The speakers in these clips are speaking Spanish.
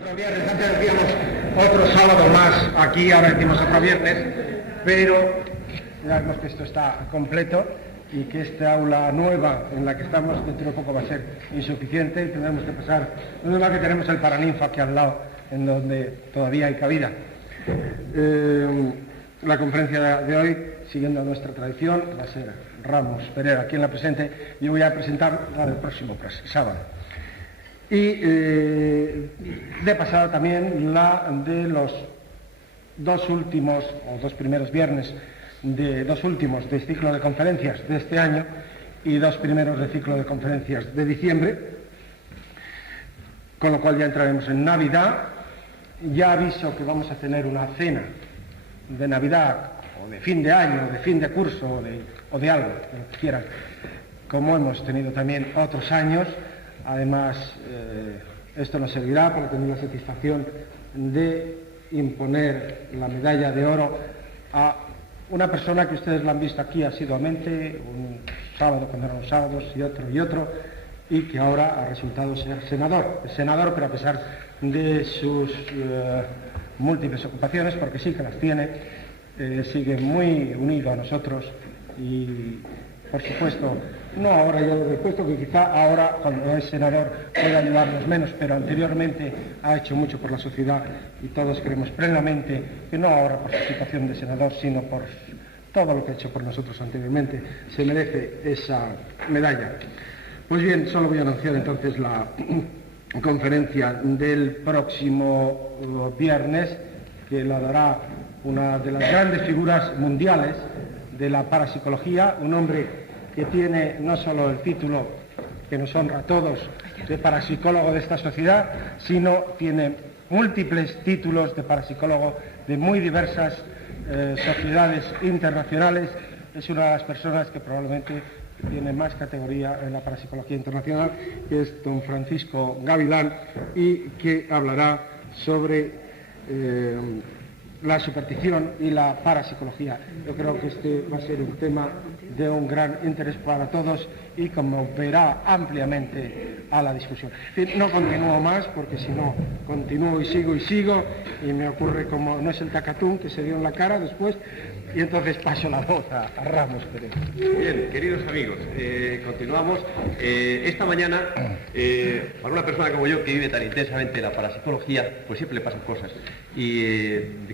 Otro viernes, antes decíamos otro sábado más, aquí ahora decimos otro viernes, pero ya vemos que esto está completo y que esta aula nueva en la que estamos dentro de poco va a ser insuficiente y tendremos que pasar, no es más que tenemos el Paraninfo aquí al lado, en donde todavía hay cabida. La conferencia de hoy, siguiendo nuestra tradición, va a ser Ramos Pereira quien la presente. Yo voy a presentar la del próximo sábado. Y de pasada también la de los dos últimos, o dos primeros viernes, de dos últimos del ciclo de conferencias de este año y dos primeros del ciclo de conferencias de diciembre, con lo cual ya entraremos en Navidad. Ya aviso que vamos a tener una cena de Navidad, o de fin de año, o de fin de curso, o de algo, lo que quieran, como hemos tenido también otros años. Además, esto nos servirá para tener la satisfacción de imponer la medalla de oro a una persona que ustedes la han visto aquí asiduamente, un sábado cuando eran los sábados y otro, y que ahora ha resultado ser senador. Es senador, pero a pesar de sus múltiples ocupaciones, porque sí que las tiene, sigue muy unido a nosotros y, por supuesto, no ahora ya desde el puesto, que quizá ahora, cuando es senador, pueda ayudarnos menos, pero anteriormente ha hecho mucho por la sociedad y todos creemos plenamente que no ahora por su situación de senador, sino por todo lo que ha hecho por nosotros anteriormente, se merece esa medalla. Pues bien, solo voy a anunciar entonces la conferencia del próximo viernes, que la dará una de las grandes figuras mundiales de la parapsicología, un hombre que tiene no solo el título que nos honra a todos de parapsicólogo de esta sociedad, sino tiene múltiples títulos de parapsicólogo de muy diversas sociedades internacionales. Es una de las personas que probablemente tiene más categoría en la parapsicología internacional, que es don Francisco Gavilán, y que hablará sobre la superstición y la parapsicología. Yo creo que este va a ser un tema de un gran interés para todos y conmoverá ampliamente a la discusión. En fin, no continúo más, porque si no, continúo y sigo, y me ocurre como no es el cacatún que se dio en la cara después, y entonces paso la voz a Ramos Pereira. Bien, queridos amigos, continuamos. Esta mañana, para una persona como yo que vive tan intensamente la parapsicología, pues siempre le pasan cosas y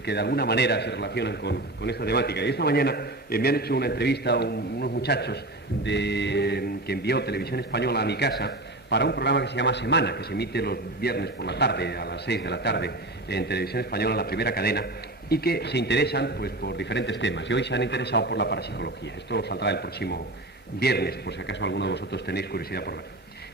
que de alguna manera se relacionan con esta temática. Y esta mañana me han hecho una entrevista unos muchachos que envió Televisión Española a mi casa para un programa que se llama Semana, que se emite los viernes por la tarde, a las 6 de la tarde, en Televisión Española, la primera cadena, y que se interesan pues por diferentes temas, y hoy se han interesado por la parapsicología. Esto saldrá el próximo viernes, por si acaso alguno de vosotros tenéis curiosidad por ver.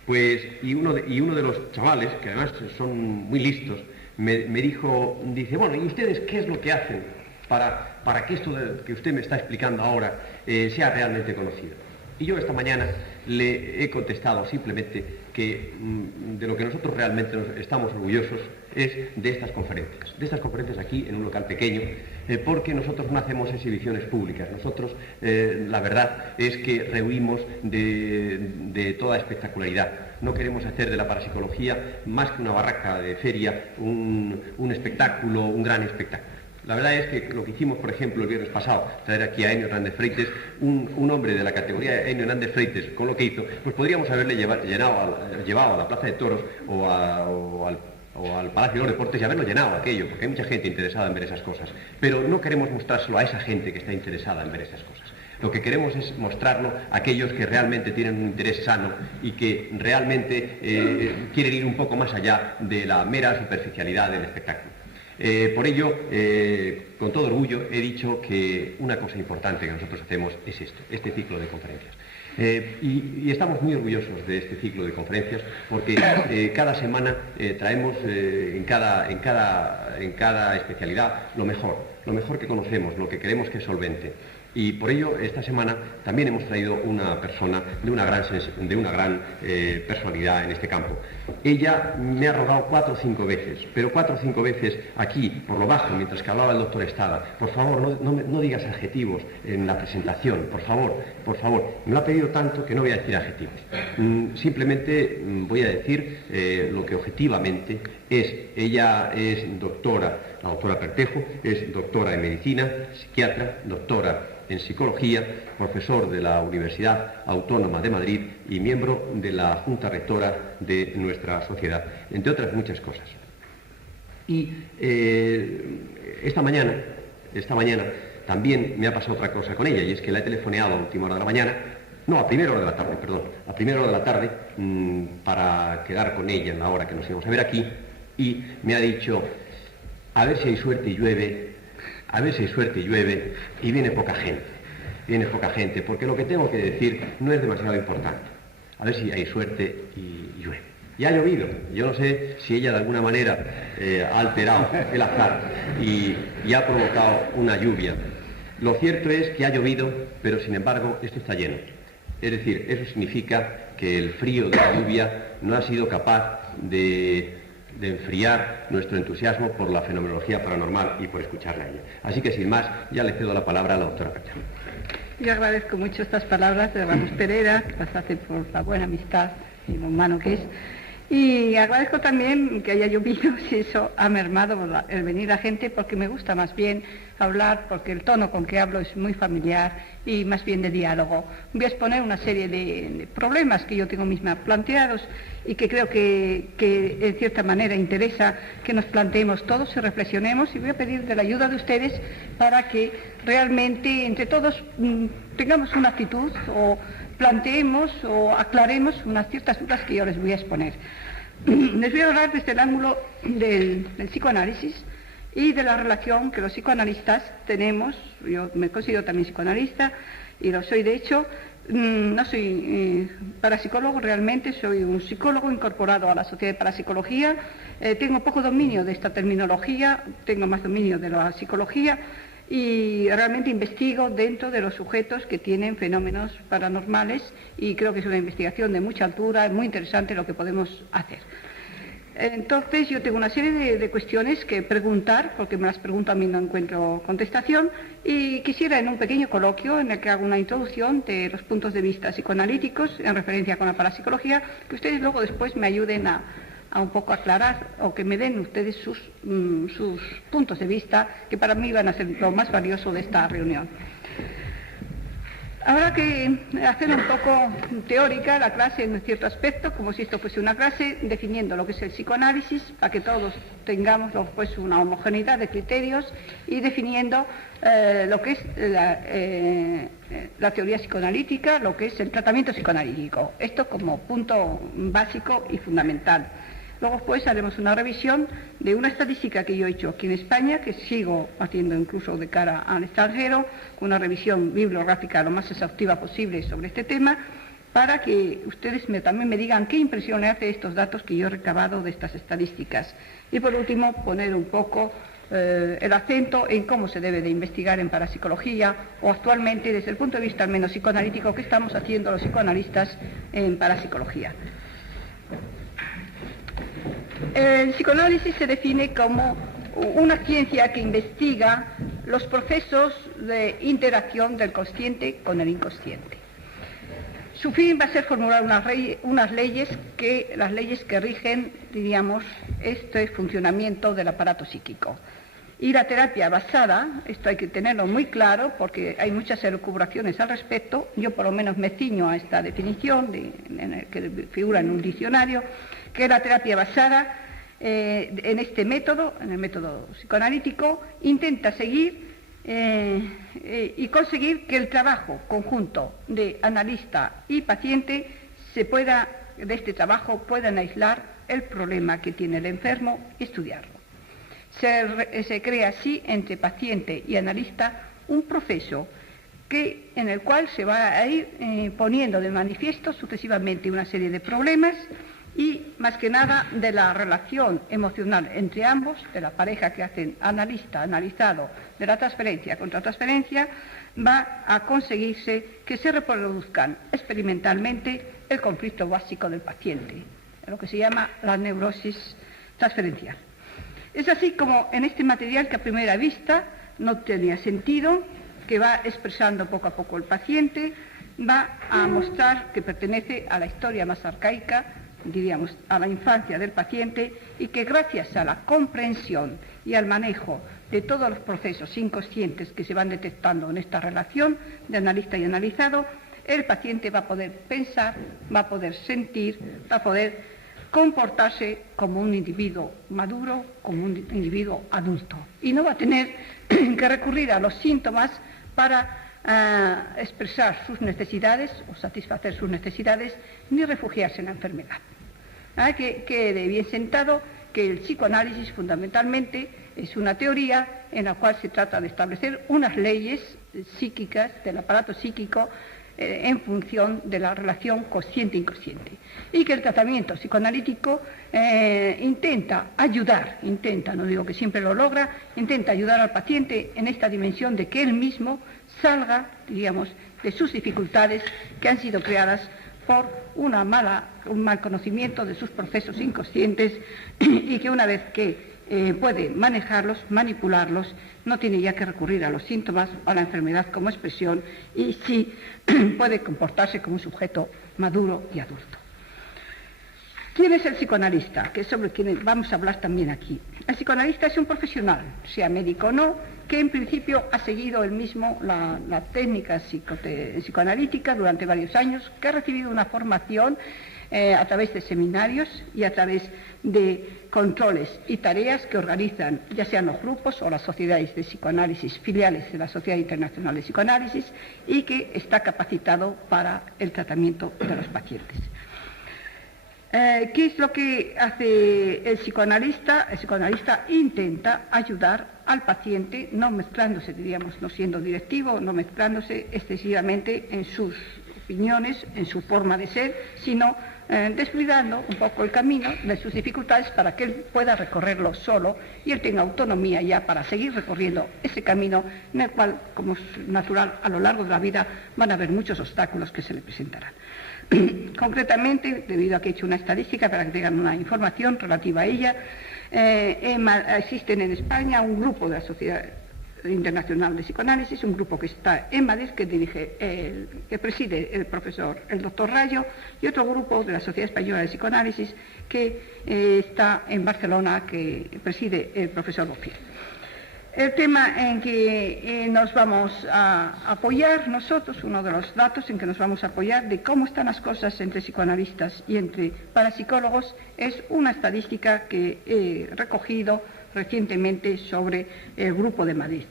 Pues, y uno de los chavales, que además son muy listos, me dice, bueno, ¿y ustedes qué es lo que hacen para que esto que usted me está explicando ahora sea realmente conocido? Y yo esta mañana le he contestado simplemente que de lo que nosotros realmente estamos orgullosos es de estas conferencias aquí en un local pequeño, porque nosotros no hacemos exhibiciones públicas. Nosotros, la verdad es que rehuimos de toda espectacularidad. No queremos hacer de la parapsicología más que una barraca de feria, un espectáculo, un gran espectáculo. La verdad es que lo que hicimos, por ejemplo, el viernes pasado, traer aquí a Enio Hernández Freites, un hombre de la categoría de Enio Hernández Freites, con lo que hizo, pues podríamos haberle llevado a la Plaza de Toros o al Palacio de los Deportes y haberlo llenado aquello, porque hay mucha gente interesada en ver esas cosas. Pero no queremos mostrárselo a esa gente que está interesada en ver esas cosas. Lo que queremos es mostrarlo a aquellos que realmente tienen un interés sano y que realmente quieren ir un poco más allá de la mera superficialidad del espectáculo. Por ello, con todo orgullo, he dicho que una cosa importante que nosotros hacemos es este ciclo de conferencias. Y estamos muy orgullosos de este ciclo de conferencias porque cada semana traemos en cada especialidad lo mejor que conocemos, lo que creemos que es solvente. Y por ello, esta semana también hemos traído una persona de una gran personalidad en este campo. Ella me ha rogado 4 o 5 veces, pero 4 o 5 veces aquí, por lo bajo, mientras que hablaba el doctor Estada, por favor, no digas adjetivos en la presentación, por favor. Me lo ha pedido tanto que no voy a decir adjetivos. Simplemente voy a decir lo que objetivamente es. Ella es doctora, la doctora Pertejo, es doctora en medicina, psiquiatra, doctora en psicología, profesor de la Universidad Autónoma de Madrid y miembro de la Junta Rectora de nuestra sociedad, entre otras muchas cosas. Y esta mañana también me ha pasado otra cosa con ella, y es que la he telefoneado a última hora de la mañana, no, a primera hora de la tarde, perdón, a primera hora de la tarde, para quedar con ella en la hora que nos íbamos a ver aquí, y me ha dicho, a ver si hay suerte y llueve, y viene poca gente, porque lo que tengo que decir no es demasiado importante. A ver si hay suerte y llueve. Y ha llovido. Yo no sé si ella de alguna manera ha alterado el azar y ha provocado una lluvia. Lo cierto es que ha llovido, pero sin embargo esto está lleno. Es decir, eso significa que el frío de la lluvia no ha sido capaz de enfriar nuestro entusiasmo por la fenomenología paranormal y por escucharla a ella. Así que sin más, ya le cedo la palabra a la doctora Pertejo. Yo agradezco mucho estas palabras de Ramos Pereira, que las hace por la buena amistad y lo humano que es. Y agradezco también que haya llovido, si eso ha mermado el venir a gente, porque me gusta más bien hablar, porque el tono con que hablo es muy familiar y más bien de diálogo. Voy a exponer una serie de problemas que yo tengo misma planteados y que creo que en cierta manera interesa que nos planteemos todos y reflexionemos, y voy a pedir de la ayuda de ustedes para que realmente entre todos tengamos una actitud o planteemos o aclaremos unas ciertas dudas que yo les voy a exponer. Les voy a hablar desde el ángulo del psicoanálisis y de la relación que los psicoanalistas tenemos. Yo me considero también psicoanalista y lo soy de hecho. No soy parapsicólogo realmente, soy un psicólogo incorporado a la Sociedad de Parapsicología. Tengo poco dominio de esta terminología, tengo más dominio de la psicología, y realmente investigo dentro de los sujetos que tienen fenómenos paranormales, y creo que es una investigación de mucha altura, es muy interesante lo que podemos hacer. Entonces yo tengo una serie de cuestiones que preguntar, porque me las pregunto a mí, no encuentro contestación, y quisiera en un pequeño coloquio en el que hago una introducción de los puntos de vista psicoanalíticos en referencia con la parapsicología, que ustedes luego después me ayuden a un poco aclarar, o que me den ustedes sus puntos de vista, que para mí van a ser lo más valioso de esta reunión. Habrá que hacer un poco teórica la clase en cierto aspecto, como si esto fuese una clase, definiendo lo que es el psicoanálisis, para que todos tengamos pues, una homogeneidad de criterios, y definiendo lo que es la teoría psicoanalítica, lo que es el tratamiento psicoanalítico. Esto como punto básico y fundamental. Luego pues haremos una revisión de una estadística que yo he hecho aquí en España, que sigo haciendo incluso de cara al extranjero, con una revisión bibliográfica lo más exhaustiva posible sobre este tema, para que ustedes también me digan qué impresión le hace estos datos que yo he recabado de estas estadísticas. Y por último, poner un poco el acento en cómo se debe de investigar en parapsicología, o actualmente desde el punto de vista al menos psicoanalítico, que estamos haciendo los psicoanalistas en parapsicología. El psicoanálisis se define como una ciencia que investiga los procesos de interacción del consciente con el inconsciente. Su fin va a ser formular unas leyes que rigen, diríamos, este funcionamiento del aparato psíquico. Y la terapia basada, esto hay que tenerlo muy claro porque hay muchas elucubraciones al respecto, yo por lo menos me ciño a esta definición que figura en un diccionario, que la terapia basada en este método, en el método psicoanalítico, intenta seguir y conseguir que el trabajo conjunto de analista y paciente de este trabajo puedan aislar el problema que tiene el enfermo y estudiarlo. Se crea así entre paciente y analista un proceso en el cual se va a ir poniendo de manifiesto sucesivamente una serie de problemas, y más que nada de la relación emocional entre ambos, de la pareja que hacen analista, analizado, de la transferencia contra transferencia, va a conseguirse que se reproduzcan experimentalmente el conflicto básico del paciente, lo que se llama la neurosis transferencial. Es así como en este material que a primera vista no tenía sentido, que va expresando poco a poco el paciente, va a mostrar que pertenece a la historia más arcaica, diríamos, a la infancia del paciente, y que gracias a la comprensión y al manejo de todos los procesos inconscientes que se van detectando en esta relación de analista y analizado, el paciente va a poder pensar, va a poder sentir, va a poder comportarse como un individuo maduro, como un individuo adulto, y no va a tener que recurrir a los síntomas para expresar sus necesidades o satisfacer sus necesidades, ni refugiarse en la enfermedad. Que quede bien sentado que el psicoanálisis fundamentalmente es una teoría en la cual se trata de establecer unas leyes psíquicas del aparato psíquico en función de la relación consciente-inconsciente, y que el tratamiento psicoanalítico intenta ayudar, no digo que siempre lo logra, intenta ayudar al paciente en esta dimensión de que él mismo salga, diríamos, de sus dificultades que han sido creadas por un mal conocimiento de sus procesos inconscientes, y que una vez que puede manejarlos, manipularlos, no tiene ya que recurrir a los síntomas o a la enfermedad como expresión, y sí puede comportarse como un sujeto maduro y adulto. ¿Quién es el psicoanalista? Que es sobre quien vamos a hablar también aquí. El psicoanalista es un profesional, sea médico o no, que en principio ha seguido él mismo la técnica psicoanalítica durante varios años, que ha recibido una formación a través de seminarios y a través de controles y tareas que organizan ya sean los grupos o las sociedades de psicoanálisis filiales de la Sociedad Internacional de Psicoanálisis, y que está capacitado para el tratamiento de los pacientes. ¿Qué es lo que hace el psicoanalista? El psicoanalista intenta ayudar al paciente, no mezclándose, diríamos, no siendo directivo, no mezclándose excesivamente en sus opiniones, en su forma de ser, sino descuidando un poco el camino de sus dificultades para que él pueda recorrerlo solo y él tenga autonomía ya para seguir recorriendo ese camino en el cual, como es natural, a lo largo de la vida van a haber muchos obstáculos que se le presentarán. Concretamente, debido a que he hecho una estadística para que tengan una información relativa a ella, existen en España un grupo de la Sociedad Internacional de Psicoanálisis, un grupo que está en Madrid, que preside el doctor Rayo, y otro grupo de la Sociedad Española de Psicoanálisis que está en Barcelona, que preside el profesor Bofill. El tema en que nos vamos a apoyar nosotros, uno de los datos en que nos vamos a apoyar de cómo están las cosas entre psicoanalistas y entre parapsicólogos, es una estadística que he recogido recientemente sobre el Grupo de Madrid.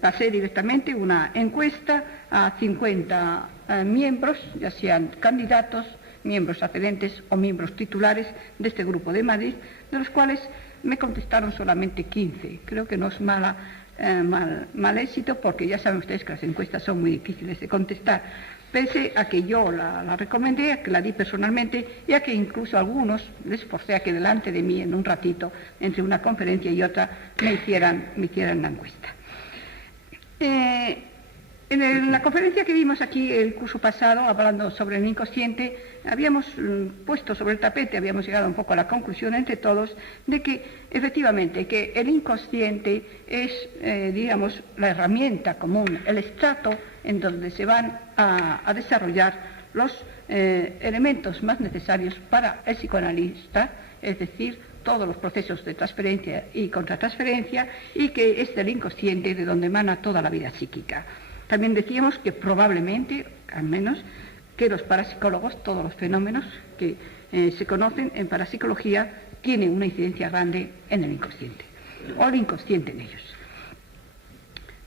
Pasé directamente una encuesta a 50 miembros, ya sean candidatos, miembros accedentes o miembros titulares de este Grupo de Madrid, de los cuales me contestaron solamente 15. Creo que no es mal éxito, porque ya saben ustedes que las encuestas son muy difíciles de contestar, pese a que yo la recomendé, a que la di personalmente, y a que incluso a algunos les forcé a que delante de mí, en un ratito, entre una conferencia y otra, me hicieran la encuesta. En la conferencia que vimos aquí el curso pasado, hablando sobre el inconsciente, habíamos puesto sobre el tapete, habíamos llegado un poco a la conclusión entre todos de que efectivamente que el inconsciente es, digamos, la herramienta común, el estrato en donde se van a desarrollar los elementos más necesarios para el psicoanalista, es decir, todos los procesos de transferencia y contratransferencia, y que es del inconsciente de donde emana toda la vida psíquica. También decíamos que probablemente, al menos, que los parapsicólogos, todos los fenómenos que se conocen en parapsicología, tienen una incidencia grande en el inconsciente, o el inconsciente en ellos.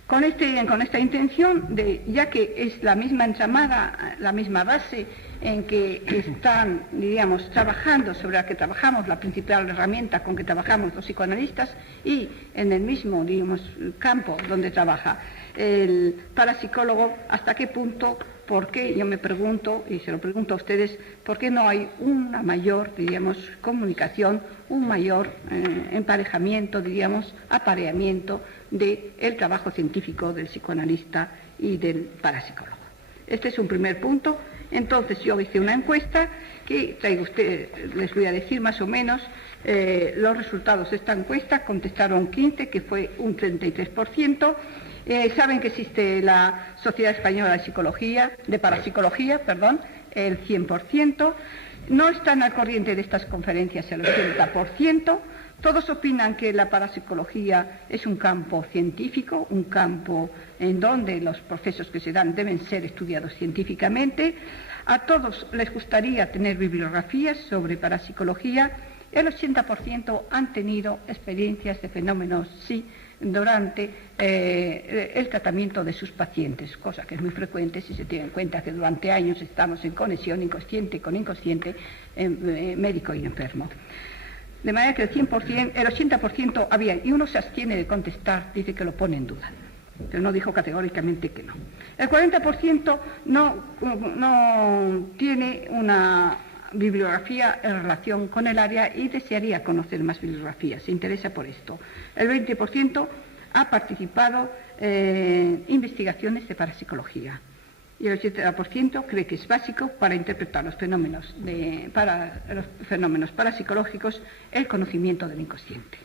Con esta intención, ya que es la misma entramada, la misma base en que están, diríamos, trabajando, sobre la que trabajamos, la principal herramienta con que trabajamos los psicoanalistas, y en el mismo, digamos, campo donde trabaja el parapsicólogo, hasta qué punto ¿por qué? Yo me pregunto, y se lo pregunto a ustedes, ¿por qué no hay una mayor, diríamos, comunicación, un mayor emparejamiento, diríamos, apareamiento del trabajo científico del psicoanalista y del parapsicólogo? Este es un primer punto. Entonces yo hice una encuesta que traigo ustedes, les voy a decir más o menos los resultados de esta encuesta. Contestaron 15, que fue un 33%. Saben que existe la Sociedad Española de Parapsicología, el 100%. No están al corriente de estas conferencias el 80%. Todos opinan que la parapsicología es un campo científico, un campo en donde los procesos que se dan deben ser estudiados científicamente. A todos les gustaría tener bibliografías sobre parapsicología. El 80% han tenido experiencias de fenómenos, sí, durante el tratamiento de sus pacientes, cosa que es muy frecuente si se tiene en cuenta que durante años estamos en conexión inconsciente con inconsciente, médico y enfermo. De manera que el 80% había, y uno se abstiene de contestar, dice que lo pone en duda, pero no dijo categóricamente que no. El 40% no tiene una bibliografía en relación con el área y desearía conocer más bibliografías, se interesa por esto. El 20% ha participado en investigaciones de parapsicología y el 80% cree que es básico para interpretar los fenómenos parapsicológicos el conocimiento del inconsciente.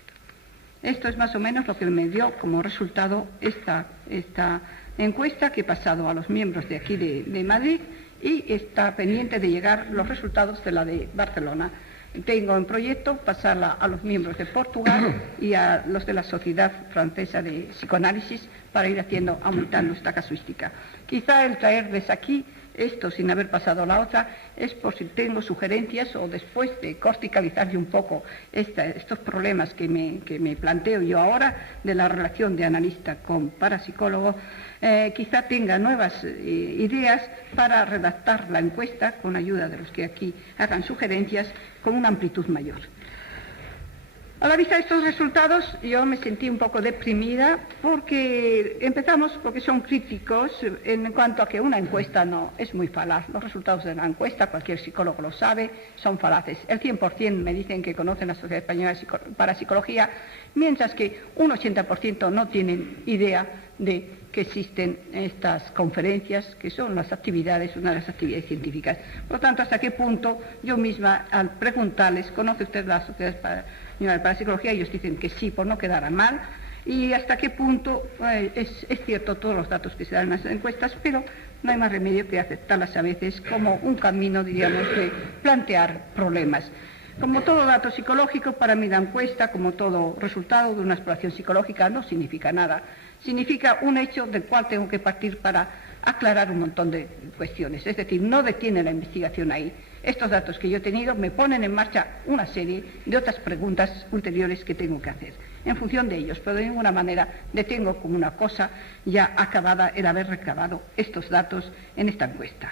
Esto es más o menos lo que me dio como resultado esta encuesta que he pasado a los miembros de aquí de Madrid, y está pendiente de llegar los resultados de la de Barcelona. Tengo en proyecto pasarla a los miembros de Portugal y a los de la Sociedad Francesa de Psicoanálisis para ir aumentando esta casuística. Quizá el traerles aquí esto sin haber pasado la otra es por si tengo sugerencias o después de corticalizarle un poco estos problemas que me planteo yo ahora de la relación de analista con parapsicólogo, quizá tenga nuevas ideas para redactar la encuesta con ayuda de los que aquí hagan sugerencias con una amplitud mayor. A la vista de estos resultados yo me sentí un poco deprimida porque son críticos en cuanto a que una encuesta no es muy falaz. Los resultados de la encuesta, cualquier psicólogo lo sabe, son falaces. El 100% me dicen que conocen la Sociedad Española de Parapsicología, mientras que un 80% no tienen idea de que existen estas conferencias, que son una de las actividades científicas. Por lo tanto, ¿hasta qué punto yo misma, al preguntarles, ¿conoce usted la Sociedad Española de Parapsicología? Ellos dicen que sí, por no quedar a mal. Y hasta qué punto es cierto todos los datos que se dan en las encuestas, pero no hay más remedio que aceptarlas a veces como un camino, diríamos, de plantear problemas. Como todo dato psicológico, para mí la encuesta, como todo resultado de una exploración psicológica, no significa nada. Significa un hecho del cual tengo que partir para aclarar un montón de cuestiones. Es decir, no detiene la investigación ahí. Estos datos que yo he tenido me ponen en marcha una serie de otras preguntas ulteriores que tengo que hacer en función de ellos, pero de ninguna manera detengo como una cosa ya acabada el haber recabado estos datos en esta encuesta.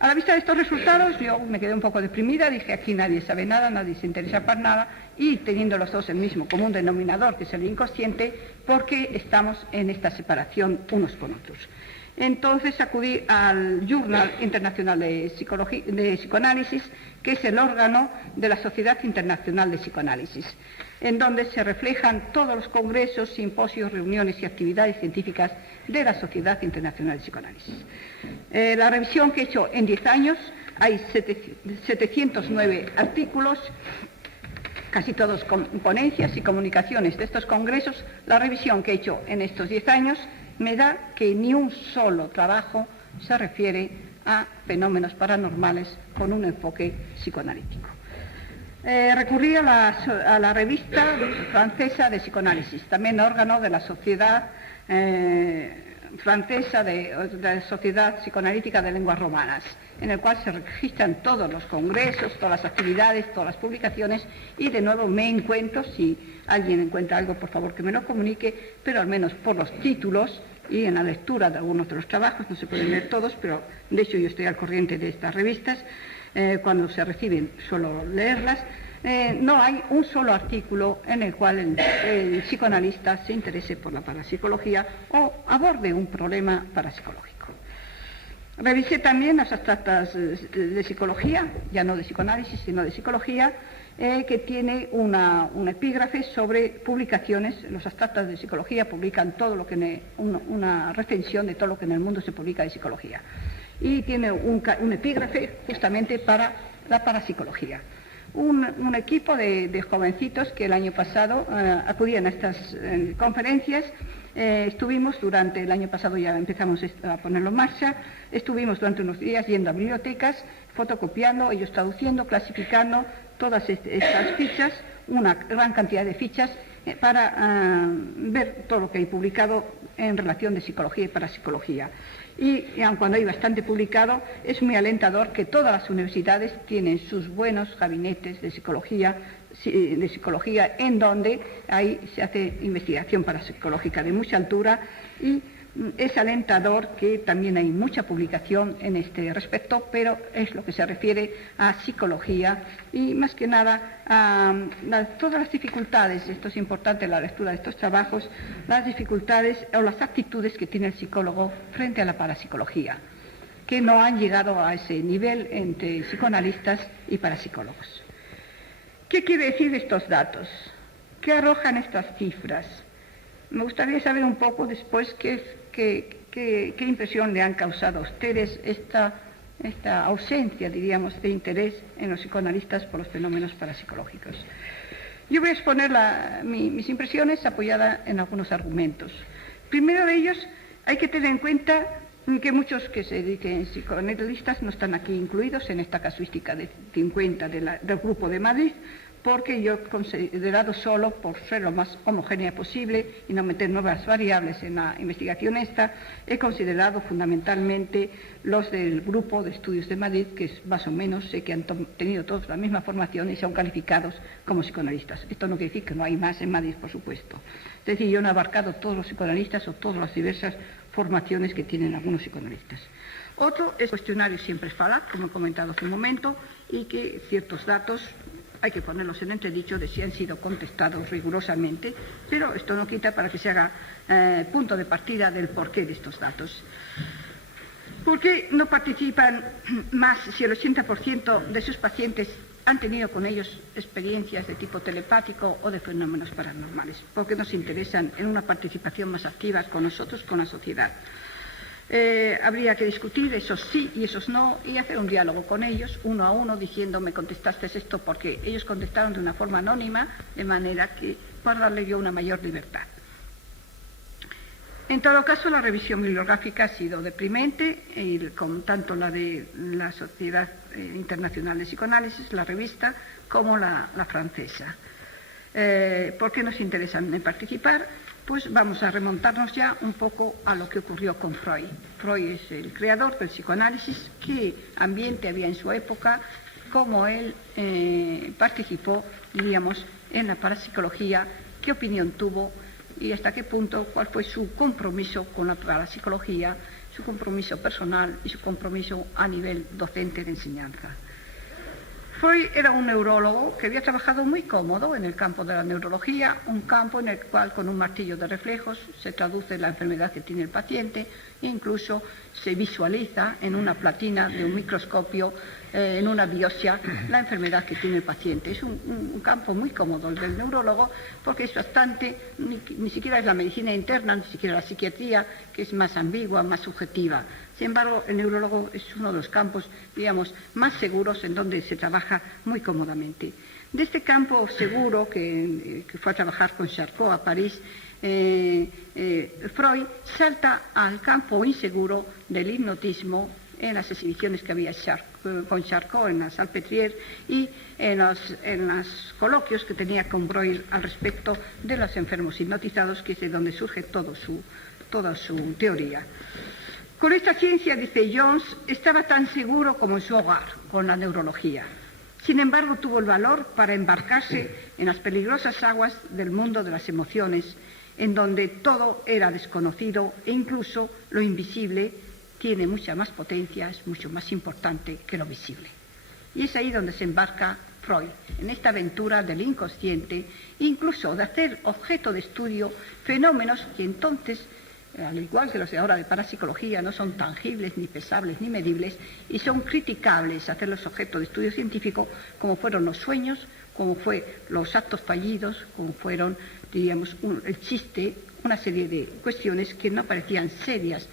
A la vista de estos resultados yo me quedé un poco deprimida, dije aquí nadie sabe nada, nadie se interesa para nada, y teniendo los dos el mismo común denominador, que es el inconsciente, porque estamos en esta separación unos con otros. Entonces acudí al Journal Internacional de Psicoanálisis, que es el órgano de la Sociedad Internacional de Psicoanálisis, en donde se reflejan todos los congresos, simposios, reuniones y actividades científicas de la Sociedad Internacional de Psicoanálisis. La revisión que he hecho en 10 años, hay 709 artículos, casi todos con ponencias y comunicaciones de estos congresos. La revisión que he hecho en estos 10 años me da que ni un solo trabajo se refiere a fenómenos paranormales con un enfoque psicoanalítico. Recurrí a la revista francesa de psicoanálisis, también órgano de la Sociedad Francesa de Sociedad Psicoanalítica de Lenguas Romanas, en el cual se registran todos los congresos, todas las actividades, todas las publicaciones, y de nuevo me encuentro, si alguien encuentra algo, por favor que me lo comunique, pero al menos por los títulos y en la lectura de algunos de los trabajos, no se pueden leer todos, pero de hecho yo estoy al corriente de estas revistas, cuando se reciben suelo leerlas. No hay un solo artículo en el cual el psicoanalista se interese por la parapsicología o aborde un problema parapsicológico. Revisé también las abstractas de psicología, ya no de psicoanálisis, sino de psicología, que tiene una epígrafe sobre publicaciones. Los abstractas de psicología publican todo lo que una recensión de todo lo que en el mundo se publica de psicología. Y tiene un epígrafe justamente para la parapsicología. Un equipo de jovencitos que el año pasado acudían a estas conferencias. Estuvimos durante el año pasado, ya empezamos a ponerlo en marcha, estuvimos durante unos días yendo a bibliotecas, fotocopiando, ellos traduciendo, clasificando todas estas fichas, una gran cantidad de fichas, para ver todo lo que hay publicado en relación de psicología y parapsicología. Y aun cuando hay bastante publicado, es muy alentador que todas las universidades tienen sus buenos gabinetes de psicología en donde ahí se hace investigación parapsicológica de mucha altura, y es alentador que también hay mucha publicación en este respecto, pero es lo que se refiere a psicología y más que nada a todas las dificultades. Esto es importante en la lectura de estos trabajos, las dificultades o las actitudes que tiene el psicólogo frente a la parapsicología, que no han llegado a ese nivel entre psicoanalistas y parapsicólogos. ¿Qué quiere decir estos datos? ¿Qué arrojan estas cifras? Me gustaría saber un poco después qué impresión le han causado a ustedes esta ausencia, diríamos, de interés en los psicoanalistas por los fenómenos parapsicológicos. Yo voy a exponer mis impresiones apoyadas en algunos argumentos. Primero de ellos, hay que tener en cuenta que muchos que se dediquen psicoanalistas no están aquí incluidos en esta casuística de 50 del Grupo de Madrid, porque yo he considerado, solo por ser lo más homogénea posible y no meter nuevas variables en la investigación he considerado fundamentalmente los del Grupo de Estudios de Madrid, que es más o menos, sé que han tenido todos la misma formación y son calificados como psicoanalistas. Esto no quiere decir que no hay más en Madrid, por supuesto. Es decir, yo no he abarcado todos los psicoanalistas o todas las diversas formaciones que tienen algunos psicoanalistas. Otro es cuestionario siempre es falaz, como he comentado hace un momento, y que ciertos datos hay que ponerlos en entredicho de si han sido contestados rigurosamente, pero esto no quita para que se haga punto de partida del porqué de estos datos. ¿Por qué no participan más si el 80% de sus pacientes han tenido con ellos experiencias de tipo telepático o de fenómenos paranormales? ¿Por qué no se interesan en una participación más activa con nosotros, con la sociedad? Habría que discutir esos sí y esos no y hacer un diálogo con ellos, uno a uno, diciendo: me contestaste esto porque ellos contestaron de una forma anónima, de manera que para darle yo una mayor libertad. En todo caso, la revisión bibliográfica ha sido deprimente, tanto la de la Sociedad Internacional de Psicoanálisis, la revista, como la francesa. ¿Por qué nos interesan en participar? Pues vamos a remontarnos ya un poco a lo que ocurrió con Freud. Freud es el creador del psicoanálisis. ¿Qué ambiente había en su época? ¿Cómo él participó, diríamos, en la parapsicología? ¿Qué opinión tuvo? Y hasta qué punto, cuál fue su compromiso con la parapsicología, su compromiso personal y su compromiso a nivel docente de enseñanza. Freud era un neurólogo que había trabajado muy cómodo en el campo de la neurología, un campo en el cual con un martillo de reflejos se traduce la enfermedad que tiene el paciente e incluso se visualiza en una platina de un microscopio, en una biopsia, la enfermedad que tiene el paciente. Es un campo muy cómodo el del neurólogo, porque es bastante, ni siquiera es la medicina interna, ni siquiera la psiquiatría, que es más ambigua, más subjetiva. Sin embargo, el neurólogo es uno de los campos, digamos, más seguros en donde se trabaja muy cómodamente. De este campo seguro que fue a trabajar con Charcot a París, Freud salta al campo inseguro del hipnotismo en las exhibiciones que había con Charcot en la Salpêtrière y en los coloquios que tenía con Breuil al respecto de los enfermos hipnotizados, que es de donde surge toda su teoría. Con esta ciencia, dice Jones, estaba tan seguro como en su hogar, con la neurología. Sin embargo, tuvo el valor para embarcarse en las peligrosas aguas del mundo de las emociones, en donde todo era desconocido e incluso lo invisible tiene mucha más potencia, es mucho más importante que lo visible. Y es ahí donde se embarca Freud, en esta aventura del inconsciente, incluso de hacer objeto de estudio fenómenos que entonces al igual que los de ahora de parapsicología, no son tangibles, ni pesables, ni medibles, y son criticables hacerlos objeto de estudio científico, como fueron los sueños, como fue los actos fallidos, como fueron, diríamos, el chiste, una serie de cuestiones que no parecían serias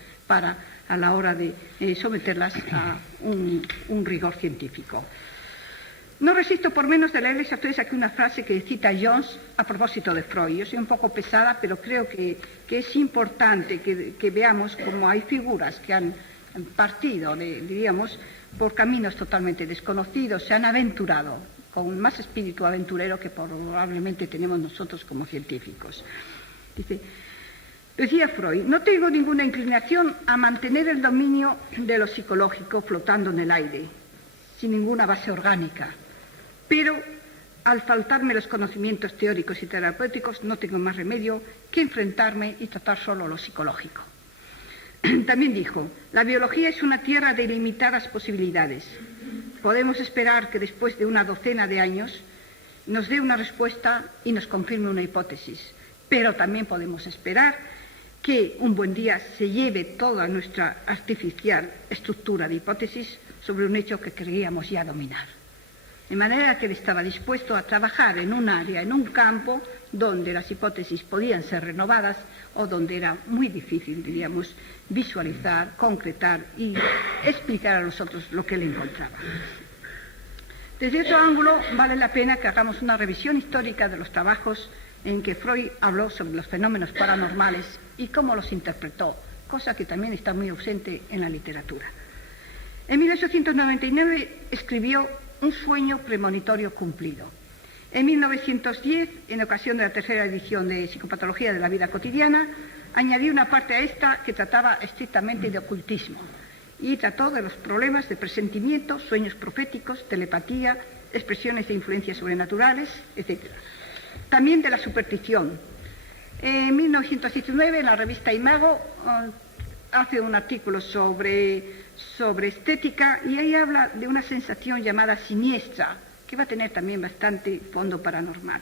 a la hora de someterlas a un rigor científico. No resisto por menos de leerles a ustedes aquí una frase que cita Jones a propósito de Freud. Yo soy un poco pesada, pero creo que es importante que veamos cómo hay figuras que han partido, diríamos, por caminos totalmente desconocidos, se han aventurado con más espíritu aventurero que probablemente tenemos nosotros como científicos. Decía Freud, no tengo ninguna inclinación a mantener el dominio de lo psicológico flotando en el aire, sin ninguna base orgánica. Pero al faltarme los conocimientos teóricos y terapéuticos no tengo más remedio que enfrentarme y tratar solo lo psicológico. También dijo, la biología es una tierra de ilimitadas posibilidades. Podemos esperar que después de una docena de años nos dé una respuesta y nos confirme una hipótesis, pero también podemos esperar que un buen día se lleve toda nuestra artificial estructura de hipótesis sobre un hecho que creíamos ya dominar. De manera que él estaba dispuesto a trabajar en un área, en un campo, donde las hipótesis podían ser renovadas o donde era muy difícil, diríamos, visualizar, concretar y explicar a los otros lo que él encontraba. Desde otro ángulo, vale la pena que hagamos una revisión histórica de los trabajos en que Freud habló sobre los fenómenos paranormales y cómo los interpretó, cosa que también está muy ausente en la literatura. En 1899 escribió Un sueño premonitorio cumplido. En 1910, en ocasión de la tercera edición de Psicopatología de la vida cotidiana, añadió una parte a esta que trataba estrictamente de ocultismo y trató de los problemas de presentimiento, sueños proféticos, telepatía, expresiones de influencias sobrenaturales, etc. También de la superstición. En 1919, en la revista Imago, hace un artículo sobre estética y ahí habla de una sensación llamada siniestra, que va a tener también bastante fondo paranormal.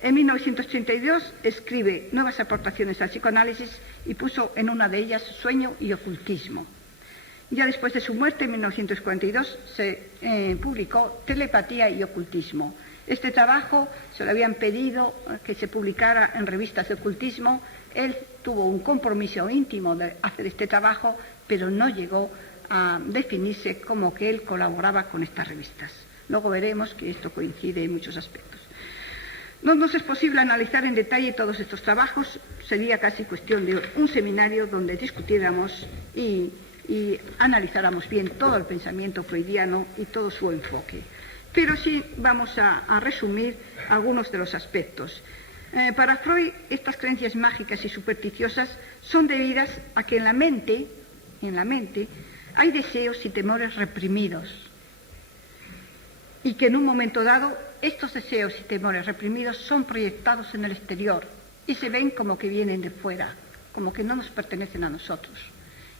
En 1932 escribe Nuevas aportaciones al psicoanálisis y puso en una de ellas Sueño y ocultismo. Ya después de su muerte, en 1942, se publicó Telepatía y ocultismo. Este trabajo se le habían pedido que se publicara en revistas de ocultismo. Él tuvo un compromiso íntimo de hacer este trabajo, pero no llegó a definirse como que él colaboraba con estas revistas. Luego veremos que esto coincide en muchos aspectos. No nos es posible analizar en detalle todos estos trabajos, sería casi cuestión de un seminario donde discutiéramos y analizáramos bien todo el pensamiento freudiano y todo su enfoque. Pero sí vamos a resumir algunos de los aspectos. Para Freud, estas creencias mágicas y supersticiosas son debidas a que en la mente hay deseos y temores reprimidos y que en un momento dado estos deseos y temores reprimidos son proyectados en el exterior y se ven como que vienen de fuera, como que no nos pertenecen a nosotros.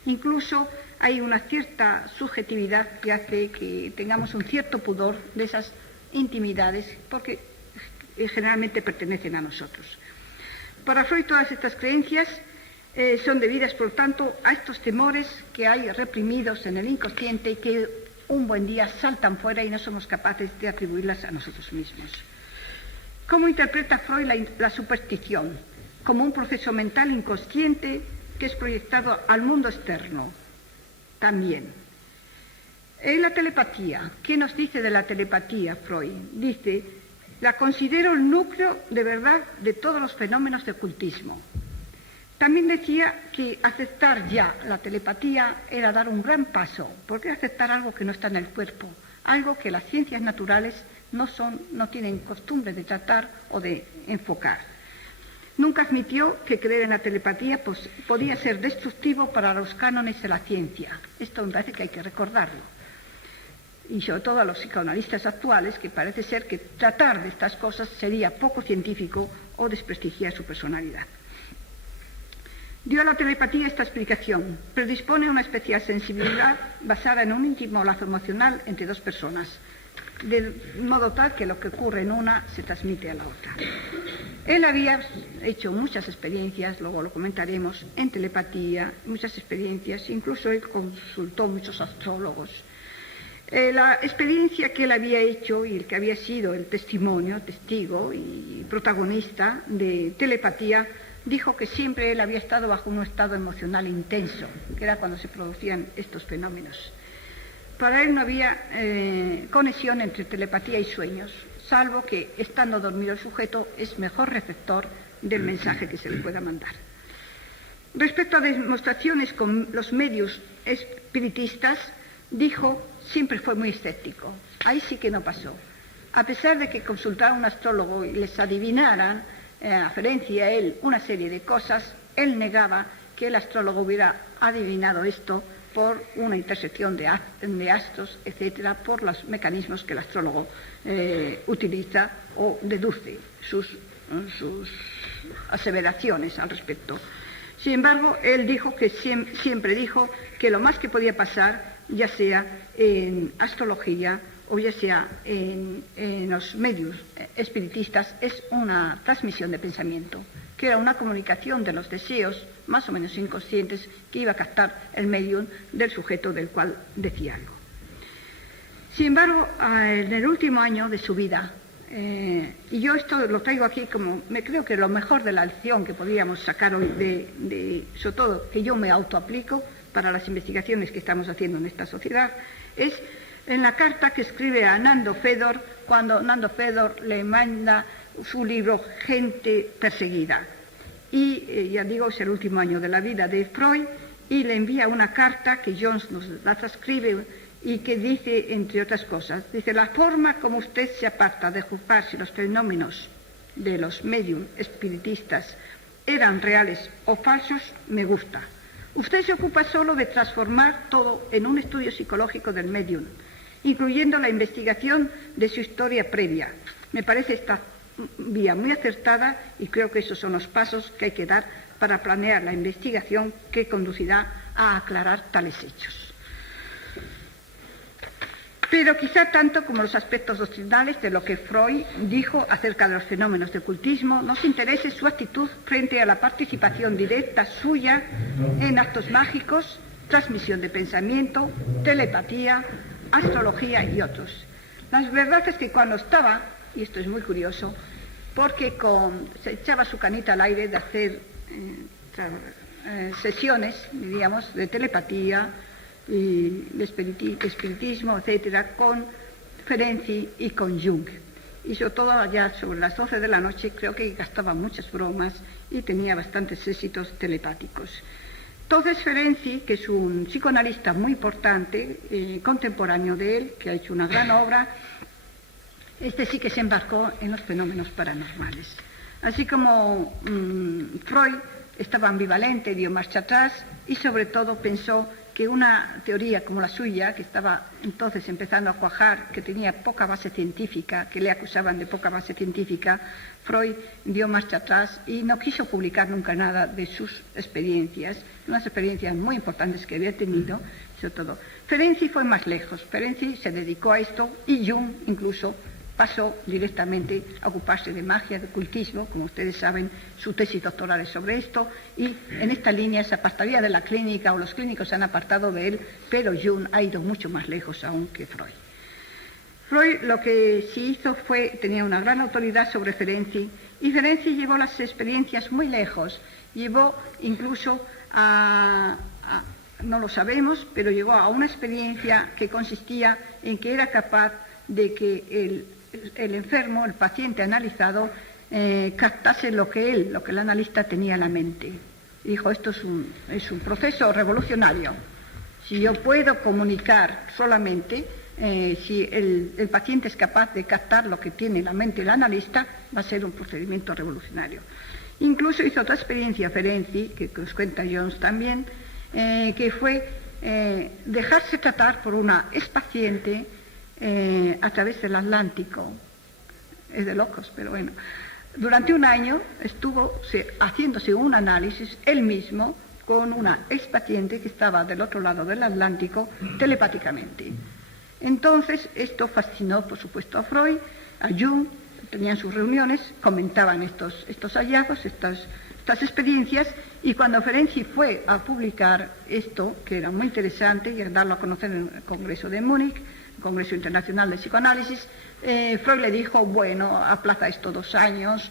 Incluso hay una cierta subjetividad que hace que tengamos un cierto pudor de esas intimidades porque generalmente pertenecen a nosotros. Para Freud todas estas creencias son debidas, por lo tanto, a estos temores que hay reprimidos en el inconsciente y que un buen día saltan fuera y no somos capaces de atribuirlas a nosotros mismos. ¿Cómo interpreta Freud la superstición? Como un proceso mental inconsciente que es proyectado al mundo externo. También. En la telepatía, ¿qué nos dice de la telepatía Freud? Dice, la considero el núcleo de verdad de todos los fenómenos de ocultismo. También decía que aceptar ya la telepatía era dar un gran paso, porque era aceptar algo que no está en el cuerpo, algo que las ciencias naturales no tienen costumbre de tratar o de enfocar. Nunca admitió que creer en la telepatía podía ser destructivo para los cánones de la ciencia. Esto me parece que hay que recordarlo. Y sobre todo a los psicoanalistas actuales, que parece ser que tratar de estas cosas sería poco científico o desprestigiar su personalidad. Dio a la telepatía esta explicación. Predispone a una especial sensibilidad basada en un íntimo lazo emocional entre dos personas, de modo tal que lo que ocurre en una se transmite a la otra. Él había hecho muchas experiencias, luego lo comentaremos, en telepatía, muchas experiencias, incluso él consultó muchos astrólogos. La experiencia que él había hecho y el que había sido el testigo y protagonista de telepatía, dijo que siempre él había estado bajo un estado emocional intenso, que era cuando se producían estos fenómenos. Para él no había conexión entre telepatía y sueños, salvo que, estando dormido el sujeto, es mejor receptor del mensaje que se le pueda mandar. Respecto a demostraciones con los medios espiritistas, dijo, siempre fue muy escéptico. Ahí sí que no pasó. A pesar de que consultara a un astrólogo y les adivinaran, a Ferenczi y a él, una serie de cosas, él negaba que el astrólogo hubiera adivinado esto por una intersección de astros, etcétera, por los mecanismos que el astrólogo utiliza o deduce sus aseveraciones al respecto. Sin embargo, él dijo que siempre dijo que lo más que podía pasar, ya sea en astrología o ya sea en los medios espiritistas, es una transmisión de pensamiento, que era una comunicación de los deseos, más o menos inconscientes, que iba a captar el medium del sujeto del cual decía algo. Sin embargo, en el último año de su vida, y yo esto lo traigo aquí como, me creo que lo mejor de la lección que podríamos sacar hoy, sobre todo que yo me autoaplico para las investigaciones que estamos haciendo en esta sociedad, es en la carta que escribe a Nando Fedor, cuando Nando Fedor le manda su libro Gente Perseguida. Y ya digo, es el último año de la vida de Freud, y le envía una carta que Jones nos la transcribe y que dice, entre otras cosas, dice, la forma como usted se aparta de juzgar si los fenómenos de los medium espiritistas eran reales o falsos, me gusta. Usted se ocupa solo de transformar todo en un estudio psicológico del medium, incluyendo la investigación de su historia previa. Me parece esta vía muy acertada y creo que esos son los pasos que hay que dar para planear la investigación que conducirá a aclarar tales hechos. Pero quizá tanto como los aspectos doctrinales de lo que Freud dijo acerca de los fenómenos de ocultismo, nos interese su actitud frente a la participación directa suya en actos mágicos, transmisión de pensamiento, telepatía, astrología y otros. La verdad es que cuando estaba, y esto es muy curioso, porque se echaba su canita al aire de hacer sesiones, diríamos, de telepatía y de espiritismo, etcétera, con Ferenczi y con Jung. Y sobre todo allá sobre las 12 de la noche creo que gastaba muchas bromas y tenía bastantes éxitos telepáticos. Entonces Ferenczi, que es un psicoanalista muy importante, contemporáneo de él, que ha hecho una gran obra, este sí que se embarcó en los fenómenos paranormales. Así como Freud estaba ambivalente, dio marcha atrás y sobre todo pensó que una teoría como la suya, que estaba entonces empezando a cuajar, que tenía poca base científica, que le acusaban de poca base científica, Freud dio marcha atrás y no quiso publicar nunca nada de sus experiencias, unas experiencias muy importantes que había tenido, sobre todo. Ferenczi fue más lejos, Ferenczi se dedicó a esto y Jung incluso pasó directamente a ocuparse de magia, de ocultismo, como ustedes saben, su tesis doctoral es sobre esto, y en esta línea se apartaría de la clínica, o los clínicos se han apartado de él, pero Jung ha ido mucho más lejos aún que Freud. Freud lo que sí hizo fue, tenía una gran autoridad sobre Ferenczi, y Ferenczi llevó las experiencias muy lejos, llevó incluso no lo sabemos, pero llegó a una experiencia que consistía en que era capaz de que el enfermo, el paciente analizado, captase lo que el analista tenía en la mente. Y dijo, esto es un proceso revolucionario. Si yo puedo comunicar solamente, si el paciente es capaz de captar lo que tiene en la mente el analista, va a ser un procedimiento revolucionario. Incluso hizo otra experiencia Ferenczi, que os cuenta Jones también, que fue dejarse tratar por una expaciente a través del Atlántico. Es de locos, pero bueno. Durante un año estuvo haciéndose un análisis él mismo con una expaciente que estaba del otro lado del Atlántico telepáticamente. Entonces esto fascinó, por supuesto, a Freud, a Jung, tenían sus reuniones, comentaban estos hallazgos, estas experiencias, y cuando Ferenczi fue a publicar esto, que era muy interesante, y a darlo a conocer en el Congreso de Múnich, el Congreso Internacional de Psicoanálisis, Freud le dijo, bueno, aplaza esto 2 años,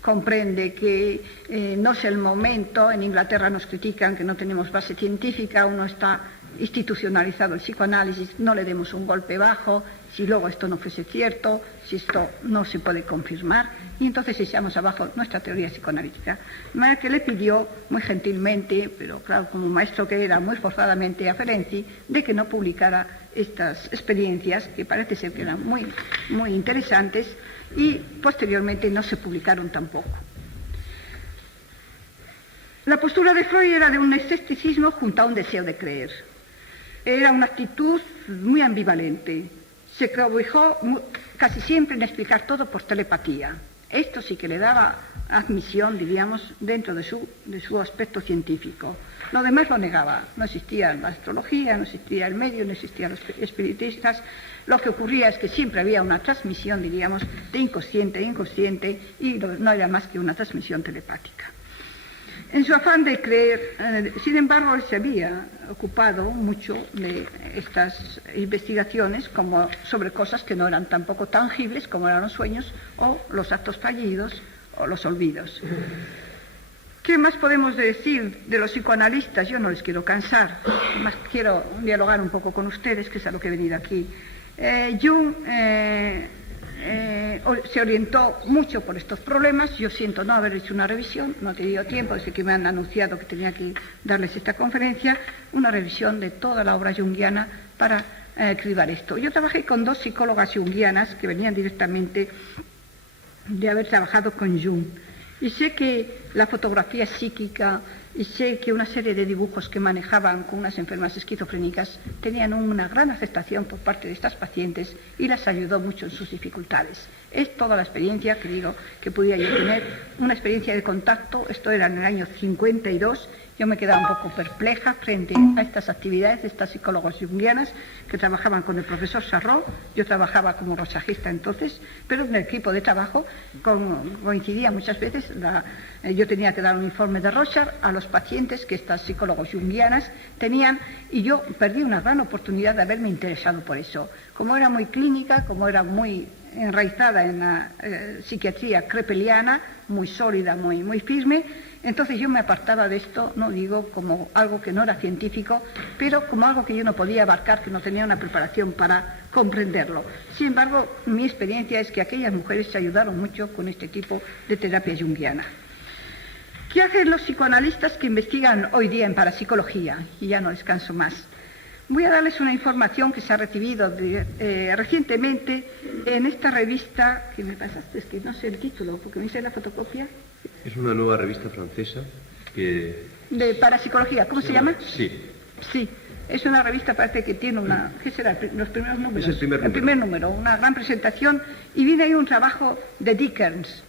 comprende que no es el momento, en Inglaterra nos critican que no tenemos base científica, uno está institucionalizado el psicoanálisis, no le demos un golpe bajo, si luego esto no fuese cierto, si esto no se puede confirmar, y entonces echamos abajo nuestra teoría psicoanalítica. De manera que le pidió muy gentilmente, pero claro, como maestro que era, muy forzadamente a Ferenczi, de que no publicara estas experiencias, que parece ser que eran muy, muy interesantes, y posteriormente no se publicaron tampoco. La postura de Freud era de un escepticismo junto a un deseo de creer. Era una actitud muy ambivalente. Se cobijó casi siempre en explicar todo por telepatía. Esto sí que le daba admisión, diríamos, dentro de su aspecto científico. Lo demás lo negaba. No existía la astrología, no existía el medio, no existían los espiritistas. Lo que ocurría es que siempre había una transmisión, diríamos, de inconsciente a inconsciente, y no era más que una transmisión telepática. En su afán de creer, sin embargo, él se había ocupado mucho de estas investigaciones como sobre cosas que no eran tampoco tangibles como eran los sueños o los actos fallidos o los olvidos. ¿Qué más podemos decir de los psicoanalistas? Yo no les quiero cansar, más quiero dialogar un poco con ustedes, que es a lo que he venido aquí. Jung se orientó mucho por estos problemas. Yo siento no haber hecho una revisión, no he tenido tiempo desde que me han anunciado que tenía que darles esta conferencia, una revisión de toda la obra junguiana para cribar esto. Yo trabajé con 2 psicólogas junguianas que venían directamente de haber trabajado con Jung, y sé que la fotografía psíquica y sé que una serie de dibujos que manejaban con unas enfermas esquizofrénicas tenían una gran aceptación por parte de estas pacientes y las ayudó mucho en sus dificultades. Es toda la experiencia que digo que podía yo tener, una experiencia de contacto. Esto era en el año 52, yo me quedaba un poco perpleja frente a estas actividades de estas psicólogas junguianas que trabajaban con el profesor Sarraud. Yo trabajaba como rosajista entonces, pero en el equipo de trabajo coincidía muchas veces, yo tenía que dar un informe de Rorschach a los pacientes que estas psicólogas junguianas tenían, y yo perdí una gran oportunidad de haberme interesado por eso. Como era muy clínica, como era muy enraizada en la psiquiatría crepeliana, muy sólida, muy firme, entonces yo me apartaba de esto, no digo como algo que no era científico, pero como algo que yo no podía abarcar, que no tenía una preparación para comprenderlo. Sin embargo, mi experiencia es que aquellas mujeres se ayudaron mucho con este tipo de terapia junguiana. ¿Qué hacen los psicoanalistas que investigan hoy día en parapsicología? Y ya no descanso más. Voy a darles una información que se ha recibido recientemente en esta revista, que me pasaste, es que no sé el título, porque me hice la fotocopia. Es una nueva revista francesa que... ¿De parapsicología? ¿Cómo se llama? Sí. Sí, es una revista, parece que tiene una... ¿Qué será? Los primeros números. Es el primer número. El primer número, una gran presentación, y viene ahí un trabajo de Dickens.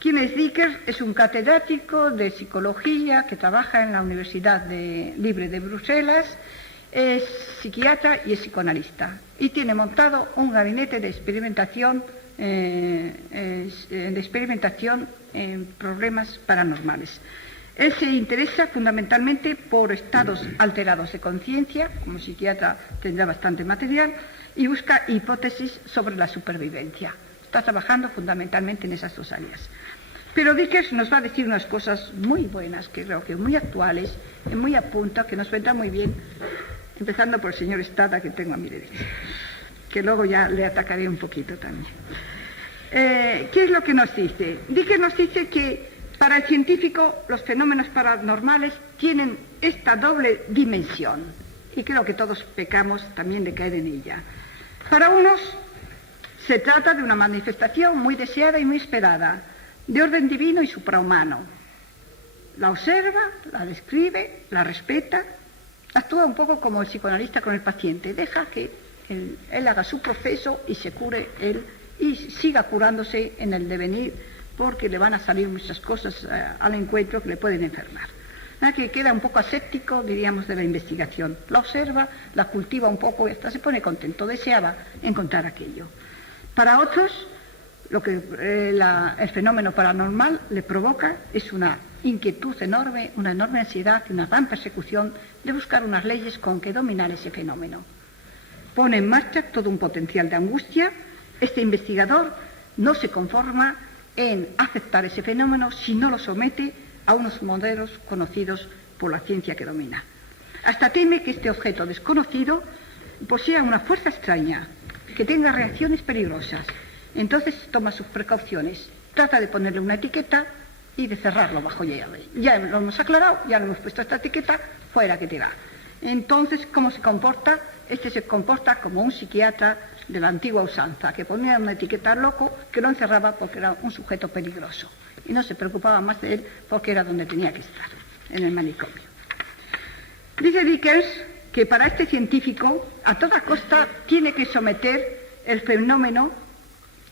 ¿Quién es Dickens? Es un catedrático de psicología que trabaja en la Universidad Libre de Bruselas, es psiquiatra y es psicoanalista, y tiene montado un gabinete de experimentación en problemas paranormales. Él se interesa fundamentalmente por estados alterados de conciencia, como psiquiatra tendrá bastante material, y busca hipótesis sobre la supervivencia. Está trabajando fundamentalmente en esas 2 áreas. Pero Dickens nos va a decir unas cosas muy buenas, que creo que muy actuales, y muy a punto, que nos vendrá muy bien, empezando por el señor Stada, que tengo a mi derecha, que luego ya le atacaré un poquito también. ¿Qué es lo que nos dice? Dickens nos dice que para el científico los fenómenos paranormales tienen esta doble dimensión, y creo que todos pecamos también de caer en ella. Para unos se trata de una manifestación muy deseada y muy esperada, de orden divino y suprahumano. La observa, la describe, la respeta, actúa un poco como el psicoanalista con el paciente, deja que él haga su proceso y se cure él y siga curándose en el devenir, porque le van a salir muchas cosas al encuentro que le pueden enfermar. Que queda un poco aséptico, diríamos, de la investigación. La observa, la cultiva un poco y hasta se pone contento, deseaba encontrar aquello. Para otros, lo que el fenómeno paranormal le provoca es una inquietud enorme, una enorme ansiedad y una gran persecución de buscar unas leyes con que dominar ese fenómeno. Pone en marcha todo un potencial de angustia. Este investigador no se conforma en aceptar ese fenómeno si no lo somete a unos modelos conocidos por la ciencia que domina. Hasta teme que este objeto desconocido posea una fuerza extraña, que tenga reacciones peligrosas. Entonces toma sus precauciones, trata de ponerle una etiqueta y de cerrarlo bajo llave. Ya lo hemos aclarado, ya le hemos puesto esta etiqueta, fuera que te da. Entonces, ¿cómo se comporta? Este se comporta como un psiquiatra de la antigua usanza, que ponía una etiqueta al loco, que lo encerraba porque era un sujeto peligroso. Y no se preocupaba más de él porque era donde tenía que estar, en el manicomio. Dice Dickens que para este científico, a toda costa, tiene que someter el fenómeno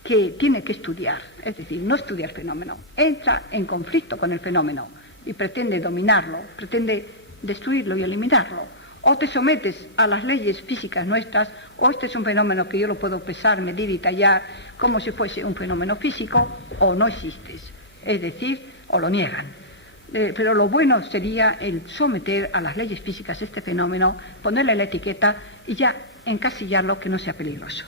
que tiene que estudiar. Es decir, no estudia el fenómeno, entra en conflicto con el fenómeno y pretende dominarlo, pretende destruirlo y eliminarlo. O te sometes a las leyes físicas nuestras, o este es un fenómeno que yo lo puedo pesar, medir y tallar como si fuese un fenómeno físico, o no existes. Es decir, o lo niegan. Pero lo bueno sería el someter a las leyes físicas este fenómeno, ponerle la etiqueta y ya encasillarlo, que no sea peligroso.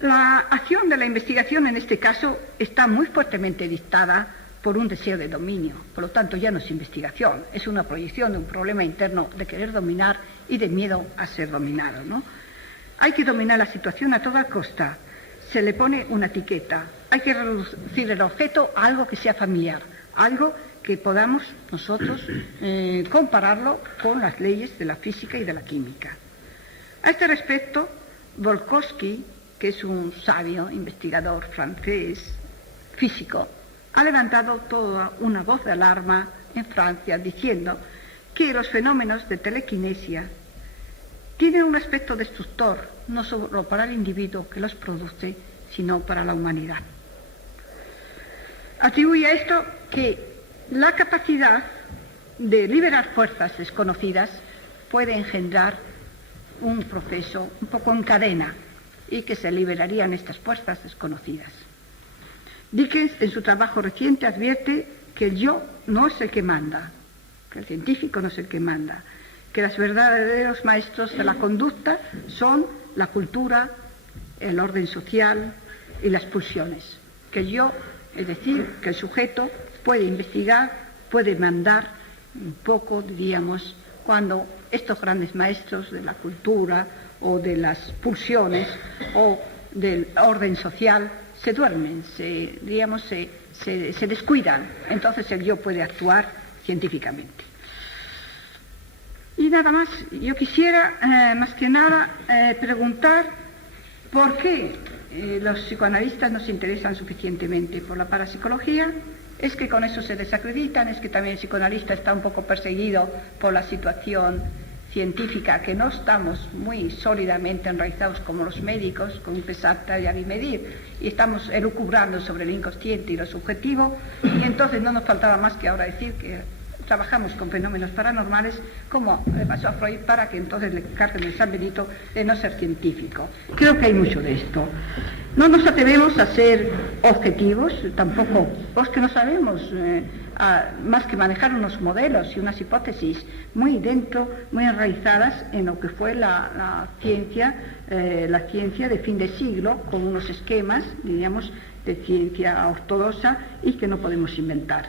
La acción de la investigación en este caso está muy fuertemente dictada por un deseo de dominio. Por lo tanto, ya no es investigación, es una proyección de un problema interno de querer dominar y de miedo a ser dominado, ¿no? Hay que dominar la situación a toda costa. Se le pone una etiqueta. Hay que reducir el objeto a algo que sea familiar, algo que podamos nosotros compararlo con las leyes de la física y de la química. A este respecto, Volokhovsky, que es un sabio investigador francés, físico, ha levantado toda una voz de alarma en Francia diciendo que los fenómenos de telequinesia tienen un aspecto destructor, no solo para el individuo que los produce, sino para la humanidad. Atribuye a esto que la capacidad de liberar fuerzas desconocidas puede engendrar un proceso un poco en cadena y que se liberarían estas fuerzas desconocidas. Dickens, en su trabajo reciente, advierte que el yo no es el que manda, que el científico no es el que manda, que los verdaderos maestros de la conducta son la cultura, el orden social y las pulsiones. Que el yo, es decir, que el sujeto puede investigar, puede mandar un poco, diríamos, cuando estos grandes maestros de la cultura o de las pulsiones o del orden social se duermen, se descuidan. Entonces el yo puede actuar científicamente. Y nada más, yo quisiera, más que nada, preguntar por qué los psicoanalistas no se interesan suficientemente por la parapsicología. ¿Es que con eso se desacreditan? ¿Es que también el psicoanalista está un poco perseguido por la situación científica, que no estamos muy sólidamente enraizados como los médicos, con pesar, tallar y medir, y estamos elucubrando sobre el inconsciente y lo subjetivo, y entonces no nos faltaba más que ahora decir que trabajamos con fenómenos paranormales, como le pasó a Freud, para que entonces le carguen el San Benito de no ser científico. Creo que hay mucho de esto. No nos atrevemos a ser objetivos, tampoco, pues que no sabemos más que manejar unos modelos y unas hipótesis muy dentro, muy enraizadas en lo que fue la ciencia de fin de siglo, con unos esquemas, diríamos, de ciencia ortodoxa y que no podemos inventar.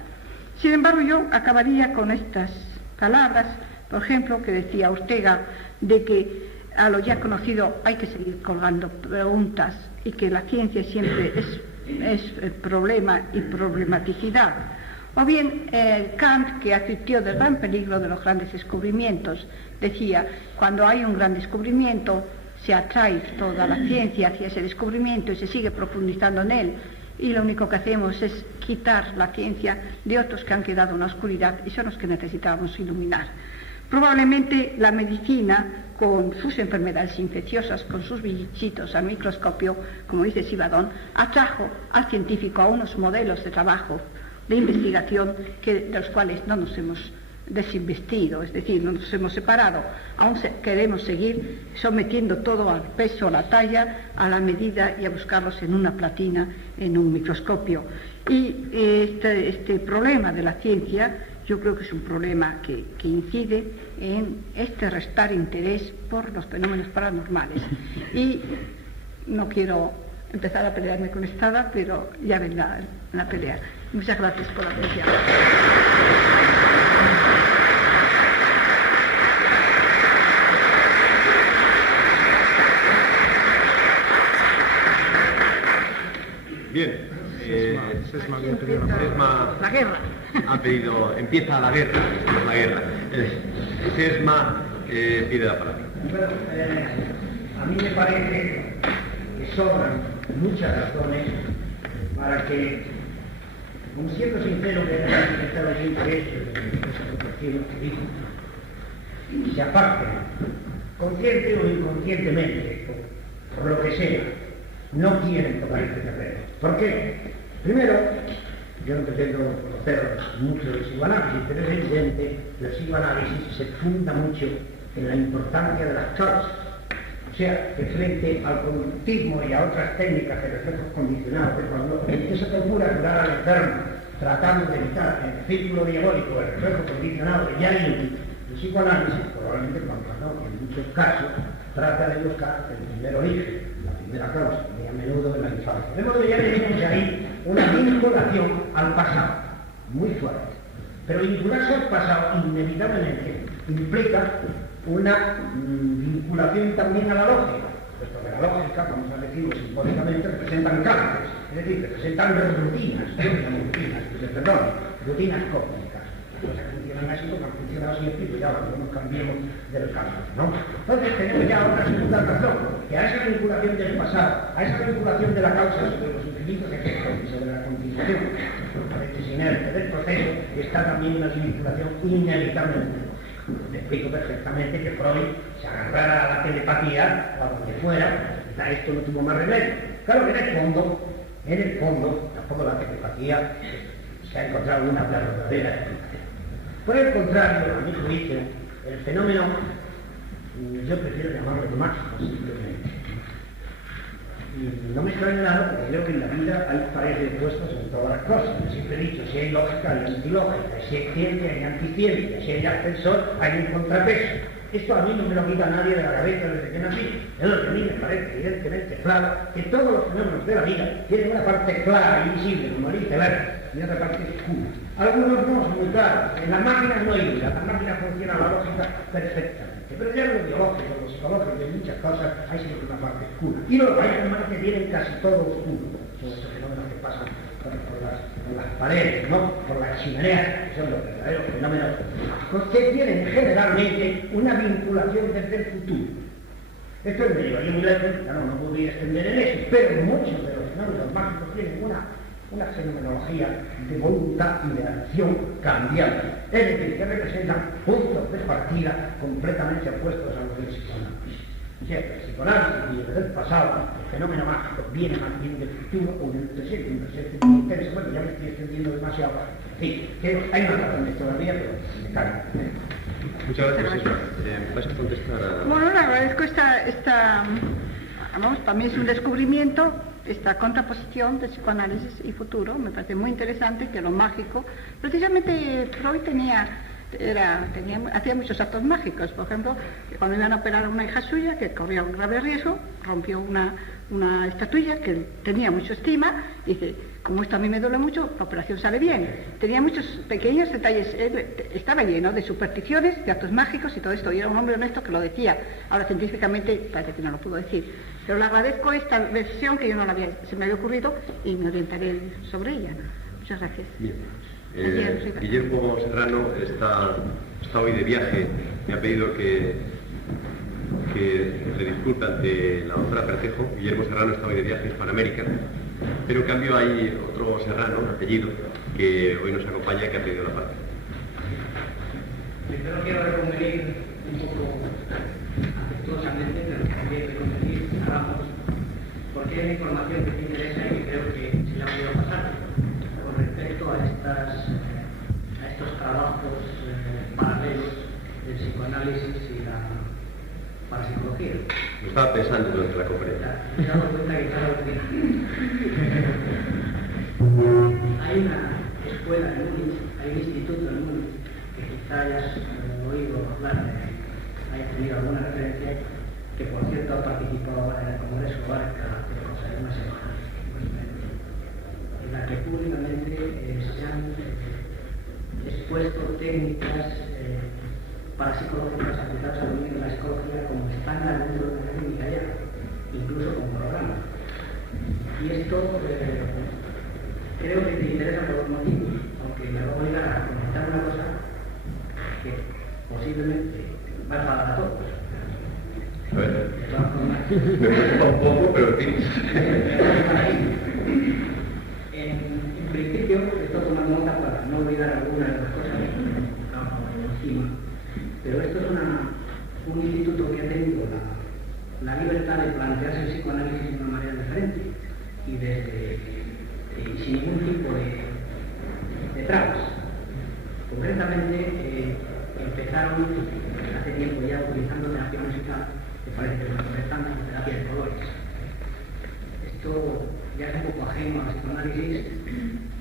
Sin embargo, yo acabaría con estas palabras, por ejemplo, que decía Ortega, de que a lo ya conocido hay que seguir colgando preguntas y que la ciencia siempre es problema y problematicidad. O bien Kant, que advirtió del gran peligro de los grandes descubrimientos, decía, cuando hay un gran descubrimiento, se atrae toda la ciencia hacia ese descubrimiento y se sigue profundizando en él, y lo único que hacemos es quitar la ciencia de otros que han quedado en la oscuridad y son los que necesitábamos iluminar. Probablemente la medicina, con sus enfermedades infecciosas, con sus bichitos al microscopio, como dice Sivadón, atrajo al científico a unos modelos de trabajo, de investigación, de los cuales no nos hemos desinvestido, es decir, no nos hemos separado, aún queremos seguir sometiendo todo al peso, a la talla, a la medida y a buscarlos en una platina, en un microscopio. Y este problema de la ciencia yo creo que es un problema que incide en este restar interés por los fenómenos paranormales. Y no quiero empezar a pelearme con Estrada, pero ya vendrá la pelea. Muchas gracias por la atención. Bien. Sesma La guerra. Ha pedido, empieza la guerra, la guerra. Sesma pide la palabra. Bueno, a mí me parece que sobran muchas razones para que, como siendo sincero que estaba el interés que dijo, se aparten, consciente o inconscientemente, por lo que sea, no quieren tocar este terreno. ¿Por qué? Primero, yo no pretendo conocer mucho del psicoanálisis, pero es evidente que el psicoanálisis se funda mucho en la importancia de las causas. O sea, que frente al conductismo y a otras técnicas de reflejos condicionados, cuando se procura curar al enfermo, tratando de evitar el círculo diabólico, el reflejo condicionado que ya hay el psicoanálisis, probablemente cuando no, en muchos casos, trata de buscar el primer origen, la primera causa, muy a menudo en la infancia. De modo que ya tenemos ahí una vinculación al pasado, muy fuerte. Pero vincularse al pasado inevitablemente implica una vinculación también a la lógica, puesto que la lógica, vamos a decirlo simbólicamente, representan cánones, es decir, representan rutinas, rutinas cósmicas. Las cosas funcionan así porque han funcionado siempre y cuidado, no nos cambiemos del campo, ¿no? Entonces tenemos ya otra segunda razón, que a esa vinculación del pasado, a esa vinculación de la causa sobre los infinitos efectos y sobre la continuación, a veces inerte del proceso, está también una vinculación inevitablemente. Me explico perfectamente que Freud se agarrara a la telepatía o a donde fuera, a esto no tuvo más remedio. Claro que en el fondo, tampoco la telepatía se ha encontrado una verdadera explicación. Por el contrario, a mi juicio, el fenómeno, yo prefiero llamarlo mágico simplemente. Y no me extraña nada porque creo que en la vida hay pares de opuestos en todas las cosas. Yo siempre he dicho, si hay lógica hay antilógica, si hay ciencia hay anticiencia, si hay ascensor hay un contrapeso. Esto a mí no me lo quita nadie de la cabeza desde que nací. Es lo que a mí me parece evidentemente claro que todos los fenómenos de la vida tienen una parte clara y visible, como el iceberg, y otra parte oscura. Algunos no son muy claros. En las máquinas no hay duda, en las máquinas funciona la lógica perfectamente. Pero ya lo biológico, lo psicológico, de muchas cosas, hay siempre una parte oscura. Y luego hay hermanos que tienen casi todo oscuro. Son estos fenómenos que pasan por las paredes, ¿no? Por las chimeneas, que son los verdaderos fenómenos mágicos, que tienen generalmente una vinculación desde el futuro. Esto me llevaría muy lejos, claro, no podría extender en eso, pero muchos de los fenómenos mágicos tienen una fenomenología de voluntad y de acción cambiante, es decir, que representan puntos de partida completamente opuestos a los del psicoanálisis. O sea, el psicoanálisis viene del pasado, el fenómeno mágico viene más bien del futuro o del presente, un presente muy intenso. Bueno, ya me estoy extendiendo demasiado. Sí, que hay más razones todavía, pero me cago. Muchas gracias, Sesma. ¿Vas a contestar a...? Bueno, le agradezco vamos, para mí es un descubrimiento, esta contraposición de psicoanálisis y futuro. Me parece muy interesante que lo mágico, precisamente Freud hacía muchos actos mágicos. Por ejemplo, que cuando iban a operar a una hija suya que corría un grave riesgo, rompió una estatuilla que tenía mucha estima, y dice, como esto a mí me duele mucho, la operación sale bien. Tenía muchos pequeños detalles, él estaba lleno de supersticiones, de actos mágicos y todo esto, y era un hombre honesto que lo decía. Ahora científicamente parece que no lo pudo decir, pero le agradezco esta versión que yo se me había ocurrido y me orientaré sobre ella. Muchas gracias. Bien. Guillermo Serrano está hoy de viaje. Me ha pedido que le disculpe ante la doctora Percejo. Guillermo Serrano está hoy de viaje en Hispanoamérica, pero en cambio hay otro Serrano, un apellido, que hoy nos acompaña y que ha pedido la palabra. Yo quiero reconvenir un poco afectuosamente, pero también reconvenir a Ramos, porque hay información que te interesa y creo que se la voy a pasar con respecto a estos trabajos el psicoanálisis y la parapsicología. Lo estaba pensando durante la conferencia. Me he dado cuenta que cada vez hay una escuela en Múnich, hay un instituto en Múnich, que quizá hayas oído hablar, hayas tenido alguna referencia, que por cierto ha participado ahora en el Congreso Barca de cosa de una semana, en la que públicamente se han expuesto técnicas parapsicológicas aplicadas al dominio de la psicología como estándar dentro de la técnica ya, incluso como programa. Y esto creo que te interesa por dos motivos, aunque me va a obligar a comentar una cosa que posiblemente va a enfadar a todos. A ver. De todas formas, Me preocupa un poco, pero en fin. En principio, estoy tomando nota para no olvidar algunas de las cosas que estamos encima, pero esto es un instituto que ha tenido la libertad de plantearse el psicoanálisis de una manera diferente y sin ningún tipo de trabas. Concretamente, empezaron hace tiempo ya utilizando terapia musical, que parece que es una constante, terapia de colores. Esto ya es un poco ajeno al psicoanálisis,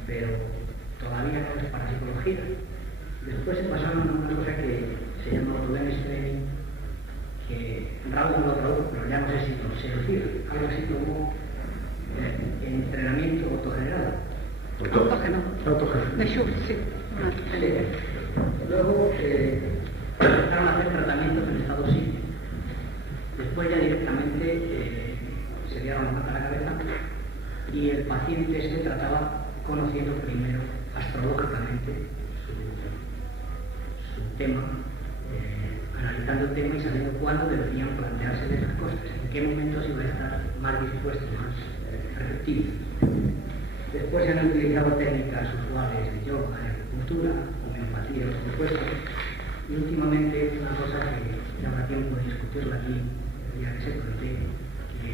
pero todavía no es parapsicología. Después se pasaron a una cosa que se llama autoawareness training, que Raúl no lo tradujo, pero ya no sé si lo sé decir, algo así como entrenamiento autogenerado. Autógeno. De Schultz, sí. Luego empezaron a hacer tratamientos en estado psíquico. Después ya directamente se dieron la mano a la cabeza y el paciente se trataba conociendo primero astrológicamente su tema, analizando el tema y sabiendo cuándo deberían plantearse esas cosas, en qué momentos iba a estar más dispuesto, más receptivo. Después se han utilizado técnicas usuales de yoga, de acupuntura, homeopatía, por supuesto, y últimamente una cosa que ya habrá tiempo de discutirla aquí, ya que se plantea, que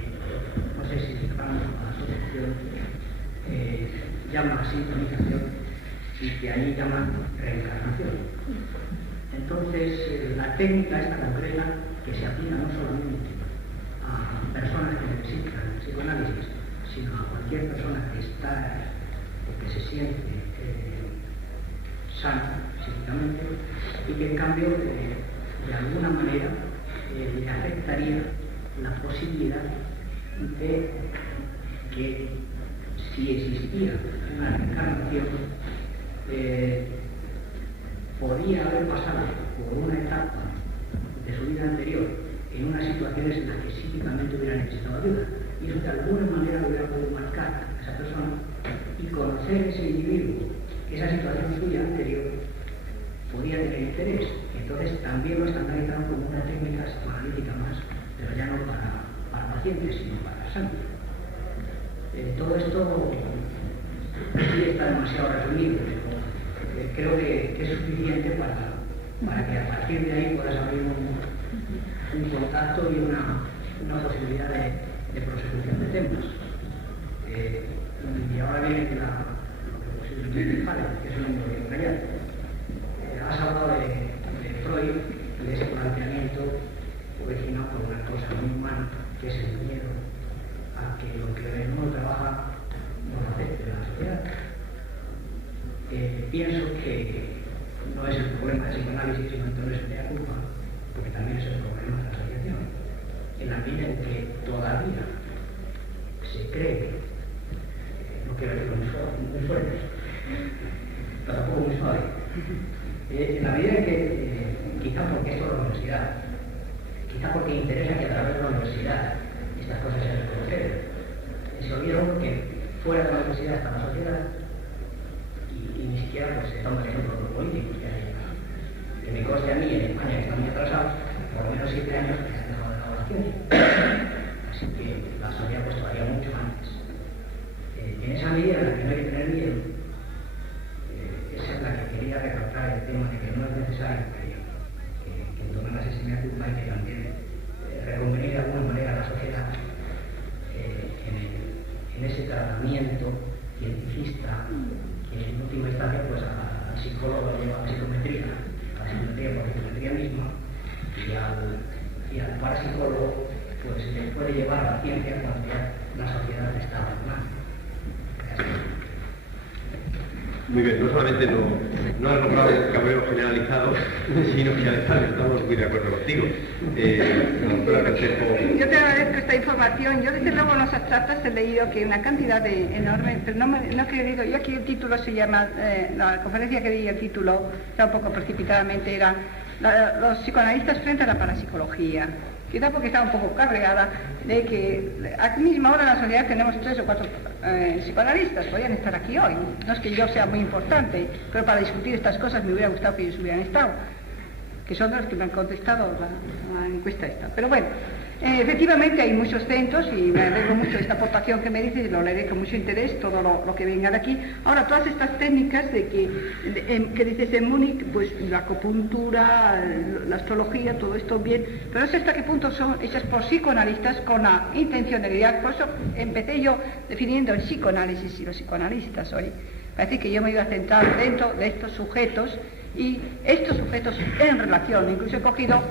no sé si vamos a la asociación, llama sintonización y que allí llaman reencarnación. Entonces, la técnica esta concreta, que se aplica no solamente a personas que necesitan psicoanálisis, sino a cualquier persona que está o que se siente sana psíquicamente y que en cambio de alguna manera le afectaría la posibilidad de que si existía una reencarnación podría haber pasado por una etapa de su vida anterior en unas situaciones en las que psíquicamente hubiera necesitado ayuda. Y eso de alguna manera hubiera podido marcar a esa persona y conocer ese individuo, esa situación suya anterior podía tener interés. Entonces también lo estandarizaron como una técnica psicoanalítica más, pero ya no para pacientes, sino para santos. Todo esto sí está demasiado resumido, pero creo que es suficiente para que a partir de ahí puedas abrir un contacto y una posibilidad de prosecución de temas. Y ahora viene lo que posiblemente fale, que es un hombre bien callado. Has hablado de Freud y de ese planteamiento originado por una cosa muy humana, que es el miedo a que lo que uno trabaja no lo acepte la sociedad. Pienso que no es el problema del psicoanálisis, sino entonces de la culpa, porque también es el problema de la asociación. En la medida en que todavía se cree, no quiero decirlo muy fuerte, pero tampoco muy suave, en la medida en que, quizá porque esto es la universidad, quizá porque interesa que a través de la universidad estas cosas se reconozcan, se olvidan que fuera de la universidad está la sociedad y ni siquiera pues estamos teniendo los políticos que me conste a mí en España que están muy atrasados, por lo menos 7 años que se han dejado de la oración. Así que la sociedad pues todavía mucho antes. En esa medida en la que no hay que tener miedo, esa es la que quería recalcar el tema de que no es necesario que tomen la sistema culpa y que también reconvenir de alguna manera a la sociedad en ese tratamiento cientifista que en última instancia pues al psicólogo lleva a la psicometría, a la psicometría por la psicometría misma, y al parapsicólogo pues le puede llevar la ciencia cuando ya la sociedad está abandonada. Muy bien, no solamente no has logrado el cabreo generalizado, sino que además estamos muy de acuerdo contigo. Yo te agradezco esta información. Yo desde luego en los abstractos he leído que una cantidad enorme, pero no he querido, yo aquí el título se llama, la conferencia que di, el título, está un poco precipitadamente, era los psicoanalistas frente a la parapsicología. Quizá porque estaba un poco cabreada de que aquí mismo ahora en la sociedad tenemos 3 o 4 psicoanalistas, podrían estar aquí hoy. No es que yo sea muy importante, pero para discutir estas cosas me hubiera gustado que ellos hubieran estado, que son los que me han contestado la encuesta esta. Pero bueno, efectivamente hay muchos centros y me alegro mucho de esta aportación que me dices y lo leeré con mucho interés, todo lo que venga de aquí. Ahora, todas estas técnicas de que dices en Múnich, pues la acupuntura, la astrología, todo esto bien, pero no sé hasta qué punto son hechas por psicoanalistas con la intencionalidad. Por eso empecé yo definiendo el psicoanálisis y los psicoanalistas hoy. Parece que yo me iba a centrar dentro de estos sujetos y estos sujetos en relación, incluso he cogido,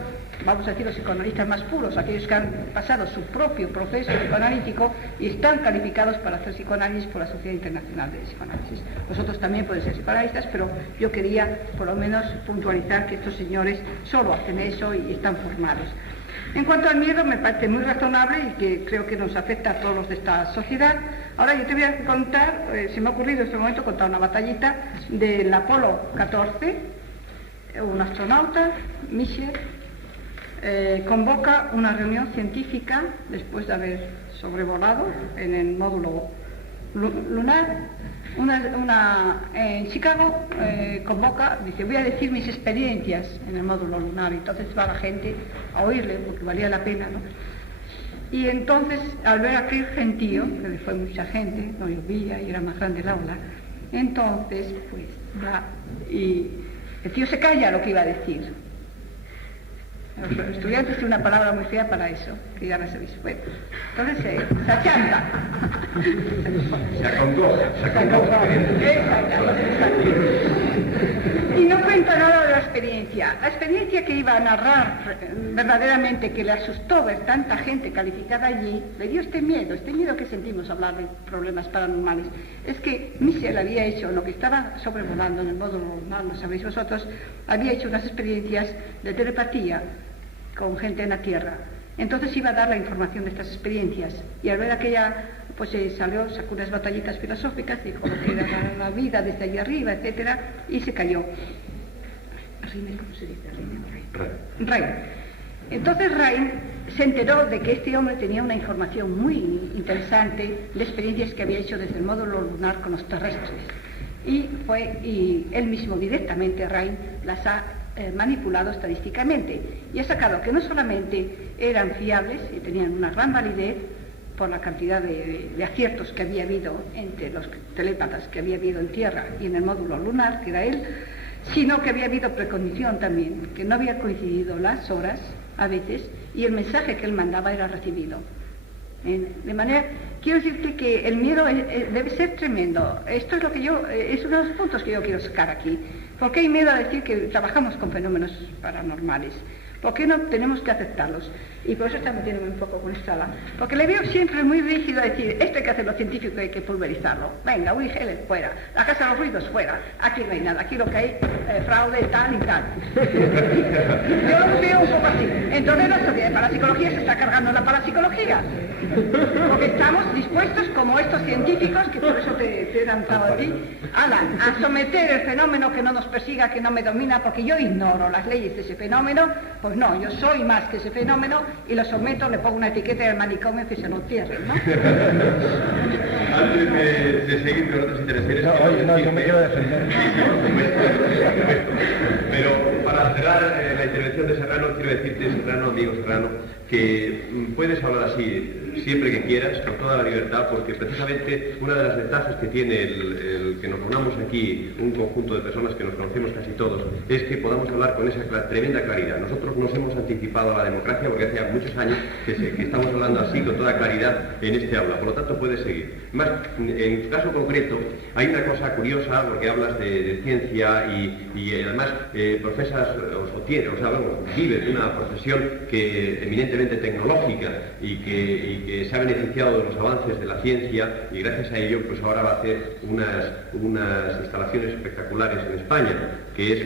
vamos a decir, los psicoanalistas más puros, aquellos que han pasado su propio proceso psicoanalítico y están calificados para hacer psicoanálisis por la Sociedad Internacional de Psicoanálisis. Vosotros también podéis ser psicoanalistas, pero yo quería por lo menos puntualizar que estos señores solo hacen eso y están formados. En cuanto al miedo, me parece muy razonable y que creo que nos afecta a todos los de esta sociedad. Ahora yo te voy a contar, se me ha ocurrido en este momento contar una batallita del Apolo 14, un astronauta, Michel, convoca una reunión científica después de haber sobrevolado en el módulo lunar. En Chicago convoca, dice, voy a decir mis experiencias en el módulo lunar, y entonces va la gente a oírle porque valía la pena, ¿no? Y entonces, al ver aquel gentío, que fue mucha gente, no llovía y era más grande el aula, entonces, pues, va y el tío se calla lo que iba a decir. Los estudiantes tienen una palabra muy fea para eso, que ya la sabéis. Bueno, entonces se achanta. Se acongoja. Y no cuenta nada de la experiencia. La experiencia que iba a narrar verdaderamente, que le asustó ver tanta gente calificada allí, le dio este miedo que sentimos hablar de problemas paranormales. Es que Michel había hecho lo que estaba sobrevolando en el módulo lunar, lo sabéis vosotros, había hecho unas experiencias de telepatía con gente en la Tierra. Entonces iba a dar la información de estas experiencias y al ver aquella, pues sacó unas batallitas filosóficas, dijo lo que era la vida desde allí arriba, etcétera, y se cayó. ¿Cómo se dice? Rein. Entonces Rein se enteró de que este hombre tenía una información muy interesante de experiencias que había hecho desde el módulo lunar con los terrestres. Y él mismo directamente, Rein, las ha manipulado estadísticamente y ha sacado que no solamente eran fiables y tenían una gran validez por la cantidad de aciertos que había habido entre los telépatas que había habido en Tierra y en el módulo lunar, que era él, sino que había habido precondición también, que no había coincidido las horas a veces y el mensaje que él mandaba era recibido. De manera, quiero decirte que el miedo debe ser tremendo. Esto es lo que es uno de los puntos que yo quiero sacar aquí. ¿Por qué hay miedo a decir que trabajamos con fenómenos paranormales? ¿Por qué no tenemos que aceptarlos? Y por eso está metiéndome un poco con esta ala. Porque le veo siempre muy rígido a decir, esto hay que hacerlo científico, hay que pulverizarlo. Venga, Uri Geller, fuera. La casa de los ruidos, fuera. Aquí no hay nada. Aquí lo que hay, fraude, tal y tal. Yo lo veo un poco así. Entonces la sociedad de parapsicología se está cargando la parapsicología. Porque estamos dispuestos, como estos científicos, que por eso te he lanzado a ti, a someter el fenómeno que no nos persiga, que no me domina, porque yo ignoro las leyes de ese fenómeno. Pues no, yo soy más que ese fenómeno y lo someto, le pongo una etiqueta del manicomio que se lo entierre, ¿no? Antes de seguir con otras intervenciones... yo me quiero defender. Pero para cerrar la intervención de Serrano, quiero decirte, Serrano, amigo Serrano, que puedes hablar así siempre que quieras, con toda la libertad, porque precisamente una de las ventajas que tiene el que nos reunamos aquí, un conjunto de personas que nos conocemos casi todos, es que podamos hablar con esa tremenda claridad. Nosotros nos hemos anticipado a la democracia porque hace muchos años que estamos hablando así con toda claridad en este aula, por lo tanto puedes seguir. Más, en tu caso concreto, hay una cosa curiosa, porque hablas de ciencia y además profesas, vives una profesión que eminentemente tecnológica y que se ha beneficiado de los avances de la ciencia, y gracias a ello pues ahora va a hacer unas instalaciones espectaculares en España, que es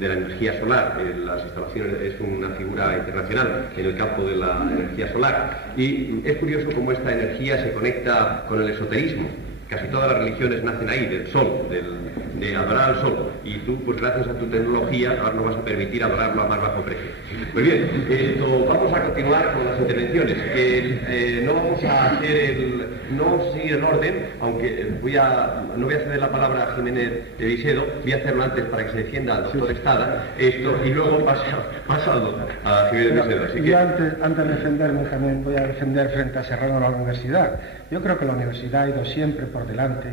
de la energía solar. Las instalaciones es una figura internacional en el campo de la energía solar, y es curioso cómo esta energía se conecta con el esoterismo. Casi todas las religiones nacen ahí, del sol, de adorar al sol, y tú, pues gracias a tu tecnología, ahora nos vas a permitir adorarlo a más bajo precio. Pues bien, vamos a continuar con las intervenciones, que no vamos a seguir el orden, aunque no voy a ceder la palabra a Jiménez de Visedo, voy a hacerlo antes para que se defienda al doctor Estada, y luego pasado a Jiménez de Visedo. Así que... Yo antes de defenderme también voy a defender frente a Serrano la universidad. Yo creo que la universidad ha ido siempre por delante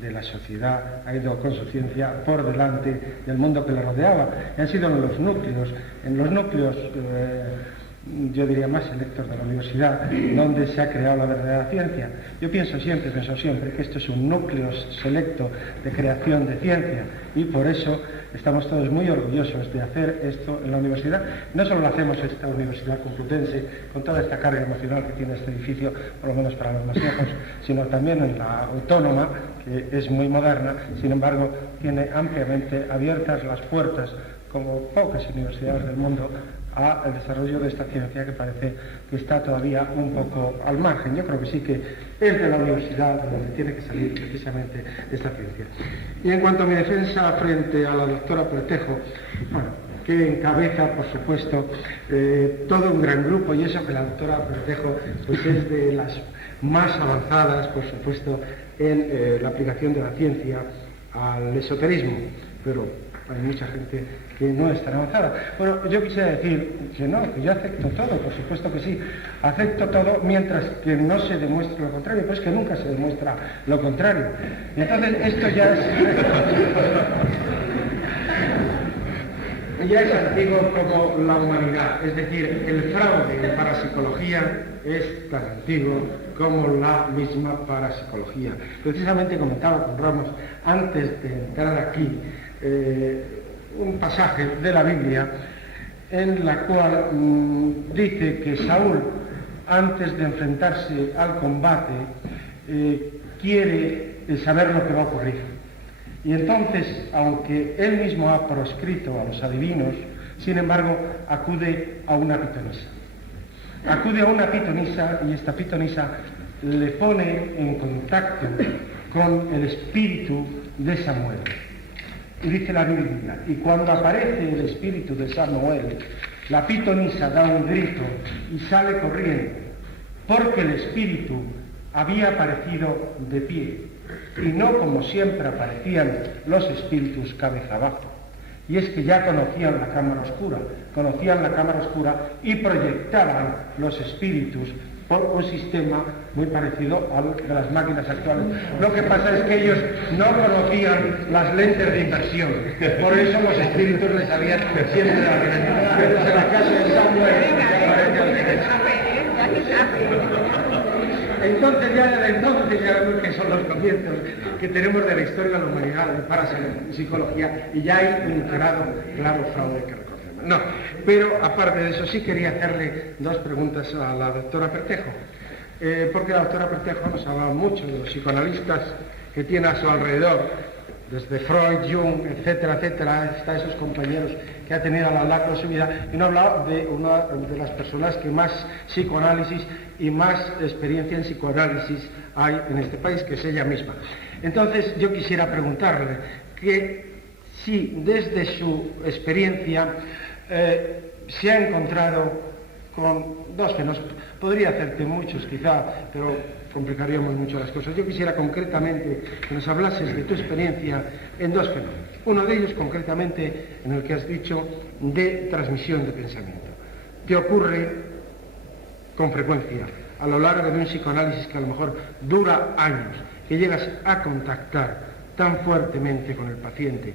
de la sociedad, ha ido con su ciencia por delante del mundo que le rodeaba. Y han sido en los núcleos, yo diría más selectos de la universidad, donde se ha creado la verdadera ciencia. Yo pienso siempre que esto es un núcleo selecto de creación de ciencia, y por eso estamos todos muy orgullosos de hacer esto en la universidad. No solo lo hacemos en esta Universidad Complutense, con toda esta carga emocional que tiene este edificio, por lo menos para los más viejos, sino también en la Autónoma, que es muy moderna, sin embargo, tiene ampliamente abiertas las puertas, como pocas universidades del mundo, al desarrollo de esta ciencia que parece que está todavía un poco al margen. Yo creo que sí que es de la universidad de donde tiene que salir precisamente esta ciencia. Y en cuanto a mi defensa frente a la doctora Pretejo, bueno, que encabeza, por supuesto, todo un gran grupo, y eso que la doctora Pretejo pues es de las más avanzadas, por supuesto, en la aplicación de la ciencia al esoterismo, pero hay mucha gente que no es tan avanzada. Bueno, yo quisiera decir que no, que yo acepto todo, por supuesto que sí, acepto todo mientras que no se demuestre lo contrario, pues que nunca se demuestra lo contrario. Y entonces esto ya es antiguo como la humanidad, es decir, el fraude en parapsicología es tan antiguo como la misma parapsicología. Precisamente comentaba con Ramos, antes de entrar aquí, un pasaje de la Biblia en la cual dice que Saúl, antes de enfrentarse al combate, quiere saber lo que va a ocurrir. Y entonces, aunque él mismo ha proscrito a los adivinos, sin embargo, acude a una pitonisa. Acude a una pitonisa, y esta pitonisa le pone en contacto con el espíritu de Samuel. Y dice la Biblia, y cuando aparece el espíritu de Samuel, la pitonisa da un grito y sale corriendo, porque el espíritu había aparecido de pie, y no como siempre aparecían los espíritus cabeza abajo. Y es que ya conocían la cámara oscura y proyectaban los espíritus por un sistema muy parecido al de las máquinas actuales. Lo que pasa es que ellos no conocían las lentes de inversión, por eso los espíritus les habían siempre dado. Pero en la casa de Samuel entonces ya vemos que son los comienzos que tenemos de la historia de la humanidad, de parapsicología, y ya hay un claro fraude que reconocemos. No, pero aparte de eso sí quería hacerle dos preguntas a la doctora Pretejo, porque la doctora Pretejo nos hablaba mucho de los psicoanalistas que tiene a su alrededor, desde Freud, Jung, etcétera, etcétera, hasta esos compañeros que ha tenido a lo largo de su vida, y no hablaba de una de las personas que más psicoanálisis y más experiencia en psicoanálisis hay en este país, que es ella misma. Entonces yo quisiera preguntarle que si desde su experiencia se ha encontrado con dos fenómenos, podría hacerte muchos quizá, pero complicaríamos mucho las cosas. Yo quisiera concretamente que nos hablases de tu experiencia en dos fenómenos. Uno de ellos concretamente en el que has dicho de transmisión de pensamiento. ¿Te ocurre con frecuencia, a lo largo de un psicoanálisis que a lo mejor dura años, que llegas a contactar tan fuertemente con el paciente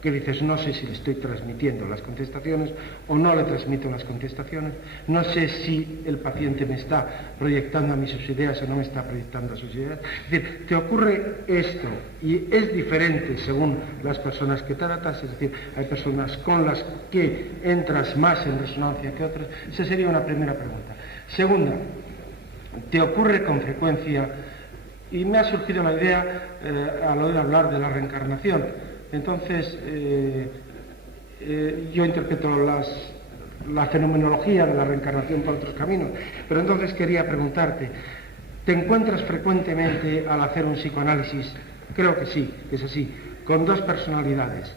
que dices, no sé si le estoy transmitiendo las contestaciones o no le transmito las contestaciones, no sé si el paciente me está proyectando a mí sus ideas o no me está proyectando a sus ideas. Es decir, te ocurre esto y es diferente según las personas que tratas, es decir, hay personas con las que entras más en resonancia que otras. Esa sería una primera pregunta. Segunda, te ocurre con frecuencia, y me ha surgido la idea al oír hablar de la reencarnación. Entonces, yo interpreto la fenomenología de la reencarnación por otros caminos, pero entonces quería preguntarte, ¿te encuentras frecuentemente al hacer un psicoanálisis? Creo que sí, que es así, con dos personalidades.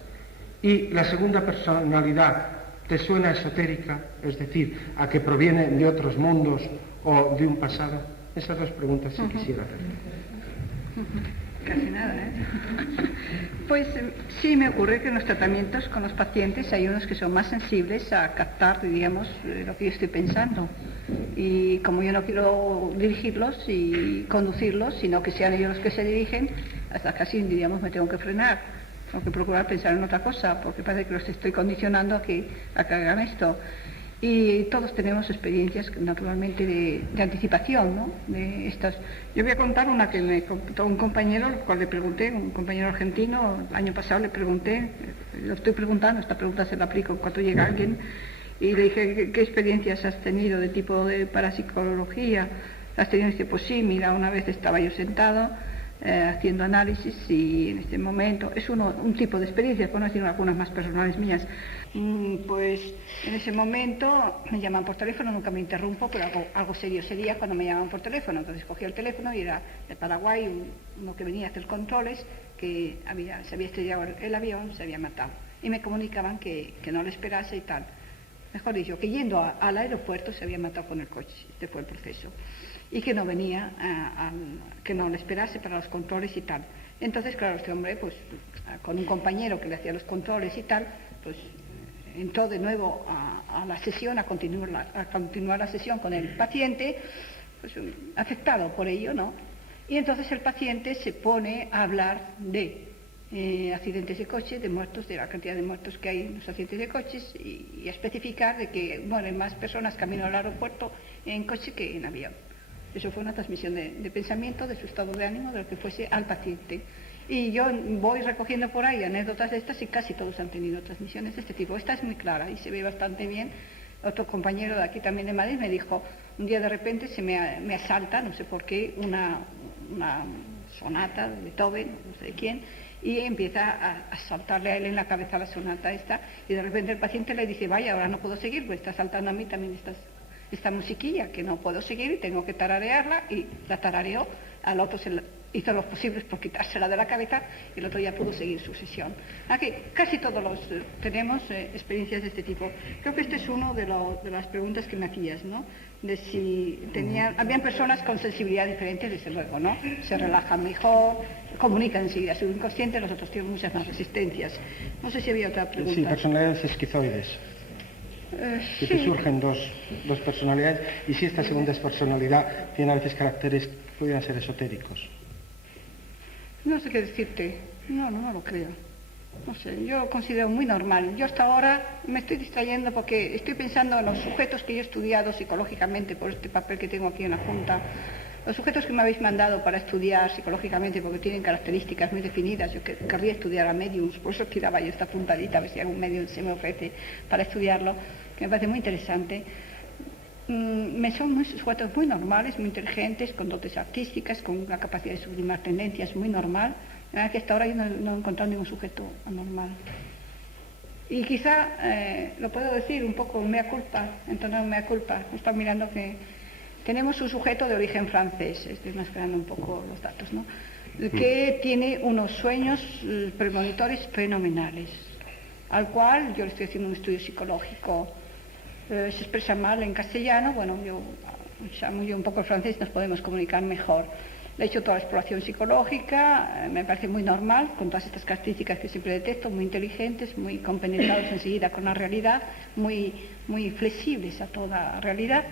Y la segunda personalidad te suena esotérica, es decir, a que proviene de otros mundos o de un pasado. Esas dos preguntas sí quisiera hacer. Casi nada, ¿eh? Pues sí me ocurre que en los tratamientos con los pacientes hay unos que son más sensibles a captar, diríamos, lo que yo estoy pensando. Y como yo no quiero dirigirlos y conducirlos, sino que sean ellos los que se dirigen, hasta casi, diríamos, me tengo que frenar. Tengo que procurar pensar en otra cosa, porque parece que los estoy condicionando a que hagan esto. Y todos tenemos experiencias, naturalmente, de anticipación, ¿no? De estas. Yo voy a contar una que me contó un compañero, al cual le pregunté, un compañero argentino, el año pasado le pregunté, lo estoy preguntando, esta pregunta se la aplico cuando llega alguien, y le dije, ¿qué experiencias has tenido de tipo de parapsicología? ¿Has tenido? Y dice, pues sí, mira, una vez estaba yo sentado haciendo análisis y en este momento, es un tipo de experiencia, por no decir algunas más personales mías, pues en ese momento me llaman por teléfono, nunca me interrumpo, pero algo serio sería cuando me llaman por teléfono. Entonces cogí el teléfono y era de Paraguay, uno que venía a hacer controles, que se había estrellado el avión, se había matado. Y me comunicaban que no le esperase y tal. Mejor dicho, que yendo al aeropuerto se había matado con el coche. Este fue el proceso. Y que no venía, que no le esperase para los controles y tal. Entonces, claro, este hombre, pues con un compañero que le hacía los controles y tal, pues entró de nuevo a la sesión, a continuar la sesión con el paciente, pues afectado por ello, ¿no? Y entonces el paciente se pone a hablar de accidentes de coche, de muertos, de la cantidad de muertos que hay en los accidentes de coches y a especificar de que mueren más personas camino al aeropuerto en coche que en avión. Eso fue una transmisión de pensamiento, de su estado de ánimo, de lo que fuese al paciente. Y yo voy recogiendo por ahí anécdotas de estas y casi todos han tenido transmisiones de este tipo. Esta es muy clara y se ve bastante bien. Otro compañero de aquí también de Madrid me dijo, un día de repente me asalta, no sé por qué, una sonata de Beethoven, no sé de quién, y empieza a saltarle a él en la cabeza la sonata esta, y de repente el paciente le dice, vaya, ahora no puedo seguir, pues está saltando a mí también esta musiquilla que no puedo seguir y tengo que tararearla, y la tarareó, al otro hizo lo posible por quitársela de la cabeza y el otro ya pudo seguir su sesión. Aquí casi todos tenemos experiencias de este tipo. Creo que este es uno de las preguntas que me hacías, ¿no? De si habían personas con sensibilidad diferente, desde luego, ¿no? Se relajan mejor, comunican enseguida su inconsciente, los otros tienen muchas más resistencias. No sé si había otra pregunta. Sí, personalidades esquizoides. Que te surgen dos personalidades, y si esta segunda personalidad tiene a veces caracteres que pudieran ser esotéricos. No sé qué decirte, no lo creo. No sé, yo lo considero muy normal. Yo hasta ahora me estoy distrayendo porque estoy pensando en los sujetos que yo he estudiado psicológicamente por este papel que tengo aquí en la Junta. Los sujetos que me habéis mandado para estudiar psicológicamente porque tienen características muy definidas. Yo querría estudiar a mediums, por eso tiraba yo esta puntadita a ver si algún medium se me ofrece para estudiarlo, que me parece muy interesante. Son sujetos muy normales, muy inteligentes, con dotes artísticas, con una capacidad de sublimar tendencias muy normal. La verdad que hasta ahora yo no he encontrado ningún sujeto anormal. Y quizá, lo puedo decir un poco mea culpa, entonces mea culpa. He estado mirando que tenemos un sujeto de origen francés, estoy mascarando un poco los datos, ¿no? Que tiene unos sueños premonitores fenomenales, al cual yo le estoy haciendo un estudio psicológico. Se expresa mal en castellano, bueno, yo un poco el francés, nos podemos comunicar mejor. Le he hecho toda la exploración psicológica, me parece muy normal, con todas estas características que siempre detecto, muy inteligentes, muy compenetrados enseguida con la realidad, muy flexibles a toda realidad.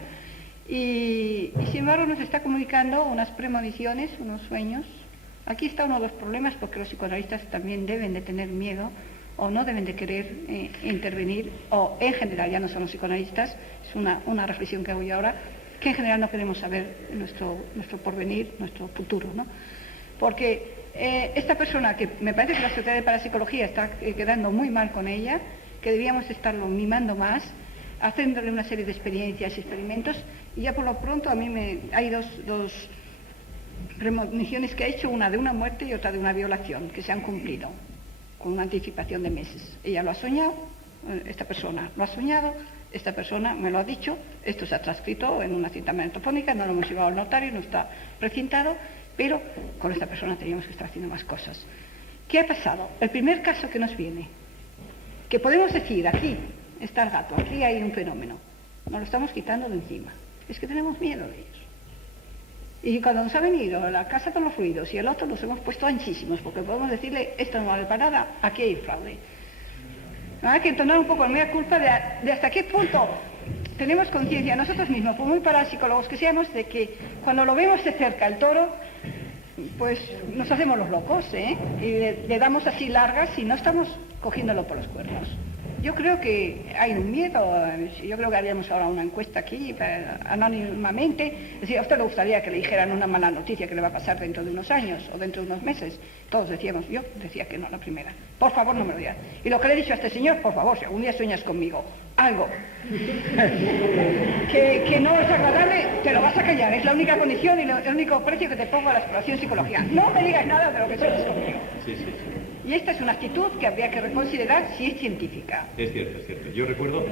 y sin embargo nos está comunicando unas premoniciones, unos sueños. Aquí está uno de los problemas, porque los psicoanalistas también deben de tener miedo o no deben de querer intervenir, o en general, ya no son los psicoanalistas, es una reflexión que hago yo ahora, que en general no queremos saber nuestro porvenir, nuestro futuro, ¿no? Porque esta persona, que me parece que la Sociedad de Parapsicología está quedando muy mal con ella, que debíamos estarlo mimando más, haciéndole una serie de experiencias y experimentos, y ya por lo pronto a mí hay dos premoniciones que ha hecho, una de una muerte y otra de una violación, que se han cumplido con una anticipación de meses. Ella lo ha soñado, esta persona lo ha soñado, esta persona me lo ha dicho, esto se ha transcrito en una cinta magnetofónica, no lo hemos llevado al notario, no está precintado, pero con esta persona teníamos que estar haciendo más cosas. ¿Qué ha pasado? El primer caso que nos viene, que podemos decir, aquí está el gato, aquí hay un fenómeno, nos lo estamos quitando de encima, es que tenemos miedo de ellos. Y cuando nos ha venido la casa con los fluidos y el otro, nos hemos puesto anchísimos, porque podemos decirle, esto no vale para nada, aquí hay fraude. Hay que entonar un poco la mea culpa de hasta qué punto tenemos conciencia nosotros mismos, por muy parapsicólogos que seamos, de que cuando lo vemos de cerca el toro, pues nos hacemos los locos, ¿eh? Y le damos así largas y no estamos cogiéndolo por los cuernos. Yo creo que hay un miedo, yo creo que haríamos ahora una encuesta aquí, anónimamente, es decir, ¿a usted le gustaría que le dijeran una mala noticia que le va a pasar dentro de unos años o dentro de unos meses? Todos decíamos, yo decía que no, la primera. Por favor, no me lo digas. Y lo que le he dicho a este señor, por favor, si algún día sueñas conmigo, algo que no es agradable, te lo vas a callar. Es la única condición y el único precio que te pongo a la exploración psicología. No me digas nada de lo que sueñas conmigo. Sí, sí. Y esta es una actitud que habría que reconsiderar si es científica. Es cierto, es cierto. Yo recuerdo...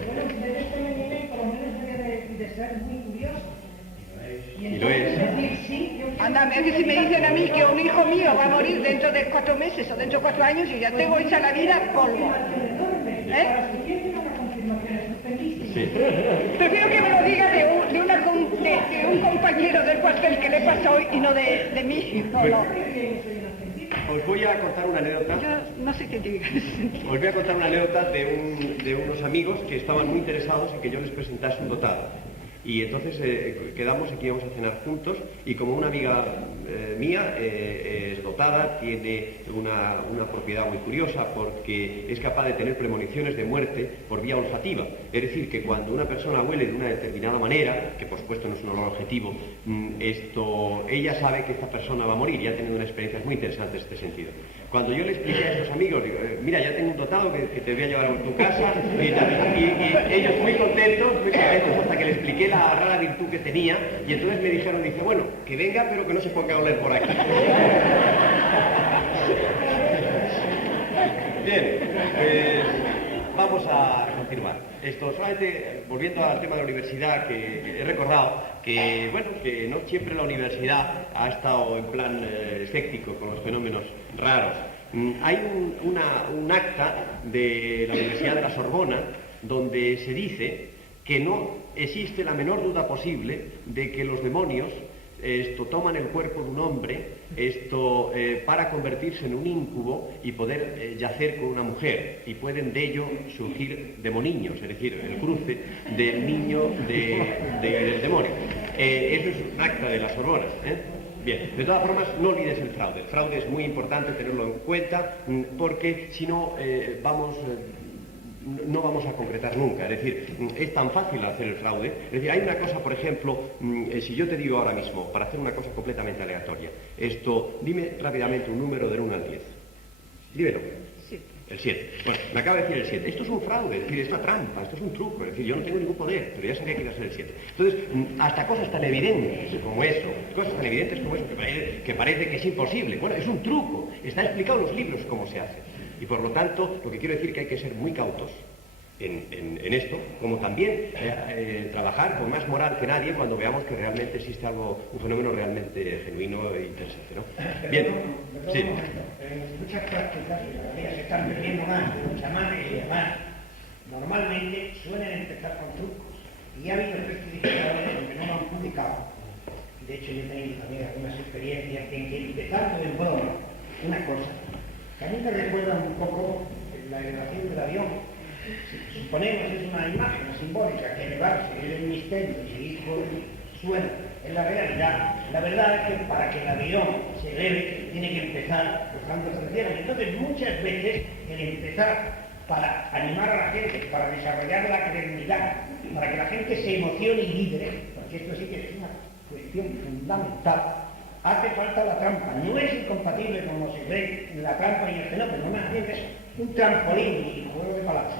Y lo es. Anda, es que si me dicen a mí que un hijo mío va a morir dentro de 4 meses o dentro de 4 años, yo ya tengo hecha la vida polvo. Sí. Prefiero que me lo diga de un compañero del cuartel que le pasó hoy y no de mí. No. Os voy a contar una anécdota. Yo no soy científica. Os voy a contar una anécdota de unos amigos que estaban muy interesados en que yo les presentase un dotado. Y entonces quedamos en que íbamos a cenar juntos, y como una amiga mía es dotada, tiene una propiedad muy curiosa, porque es capaz de tener premoniciones de muerte por vía olfativa. Es decir, que cuando una persona huele de una determinada manera, que por supuesto no es un olor objetivo, ella sabe que esta persona va a morir, y ha tenido unas experiencias muy interesantes en este sentido. Cuando yo le expliqué a estos amigos, digo, mira, ya tengo un dotado que te voy a llevar a tu casa, y ellos muy contentos, hasta que le expliqué la rara virtud que tenía, y entonces me dijeron, dice, bueno, que venga, pero que no se ponga a oler por aquí. Bien, pues vamos a continuar. Esto, solamente volviendo al tema de la universidad, que he recordado que, bueno, que no siempre la universidad ha estado en plan escéptico con los fenómenos raros. Hay un acta de la Universidad de la Sorbona donde se dice que no existe la menor duda posible de que los demonios toman el cuerpo de un hombre para convertirse en un íncubo y poder yacer con una mujer, y pueden de ello surgir demoniños, es decir, el cruce del niño del demonio. Eso es un acta de la Sorbona. Bien, de todas formas, no olvides el fraude. El fraude es muy importante tenerlo en cuenta, porque si no no vamos a concretar nunca. Es decir, es tan fácil hacer el fraude. Es decir, hay una cosa, por ejemplo, si yo te digo ahora mismo, para hacer una cosa completamente aleatoria, dime rápidamente un número del 1 al 10. Dímelo. 7. El 7. Bueno, me acaba de decir el 7. Esto es un fraude, es decir, es una trampa, esto es un truco. Es decir, yo no tengo ningún poder, pero ya sabía que iba a ser el 7. Entonces, hasta cosas tan evidentes como eso, que parece que es imposible. Bueno, es un truco. Está explicado en los libros cómo se hace. Y por lo tanto, lo que quiero decir es que hay que ser muy cautos en esto, como también trabajar con más moral que nadie cuando veamos que realmente existe un fenómeno realmente genuino e interesante, ¿no? Bien, sí. Muchas prácticas se están perdiendo más, mucha más y demás. Normalmente suelen empezar con trucos, y ha habido investigadores que no lo han publicado. De hecho, yo he tenido también algunas experiencias en que, empezando en broma una cosa que a mí me recuerda un poco la elevación del avión. Si suponemos es una imagen simbólica que elevarse es un misterio y seguir suena. En la realidad, la verdad es que para que el avión se eleve, tiene que empezar buscando fronteras. Entonces, muchas veces, el empezar para animar a la gente, para desarrollar la credibilidad, para que la gente se emocione y libre, porque esto sí que es una cuestión fundamental, hace falta la trampa. No es incompatible como se ve la trampa y el fenómeno, más bien es un trampolín y juego de palabras.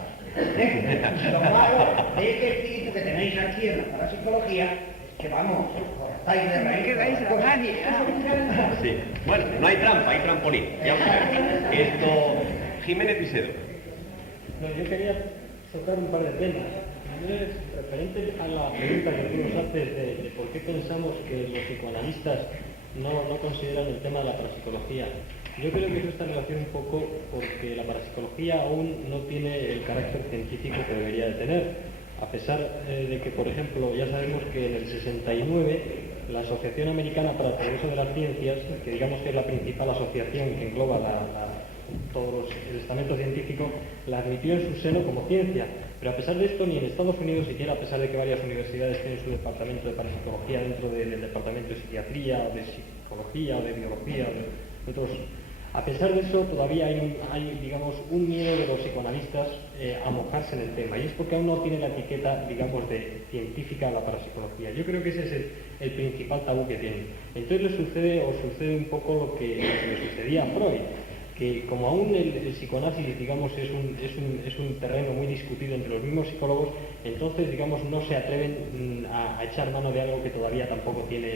Lo malo de este espíritu que tenéis aquí en la parapsicología es que vamos, cortáis de raíz. Que vais a nadie. Sí. Bueno, no hay trampa, hay trampolín. Ya os sabéis. Esto, Jiménez Pisedo. No, yo quería tocar un par de temas. Primero es referente a la pregunta que tú nos haces de por qué pensamos que los psicoanalistas no consideran el tema de la parapsicología. Yo creo que eso está en relación un poco porque la parapsicología aún no tiene el carácter científico que debería de tener. A pesar de que, por ejemplo, ya sabemos que en el 69 la Asociación Americana para el Progreso de las Ciencias, que digamos que es la principal asociación que engloba todos el estamento científico, la admitió en su seno como ciencia. Pero a pesar de esto, ni en Estados Unidos siquiera, a pesar de que varias universidades tienen su departamento de parapsicología dentro del departamento de psiquiatría, o de psicología, o de biología, o de otros, a pesar de eso, todavía hay digamos, un miedo de los psicoanalistas a mojarse en el tema, y es porque aún no tiene la etiqueta, digamos, de científica a la parapsicología. Yo creo que ese es el principal tabú que tienen. Entonces sucede un poco lo que le sucedía a Freud, que como aún el psicoanálisis, digamos, es un terreno muy discutido entre los mismos psicólogos, entonces, digamos, no se atreven a echar mano de algo que todavía tampoco tiene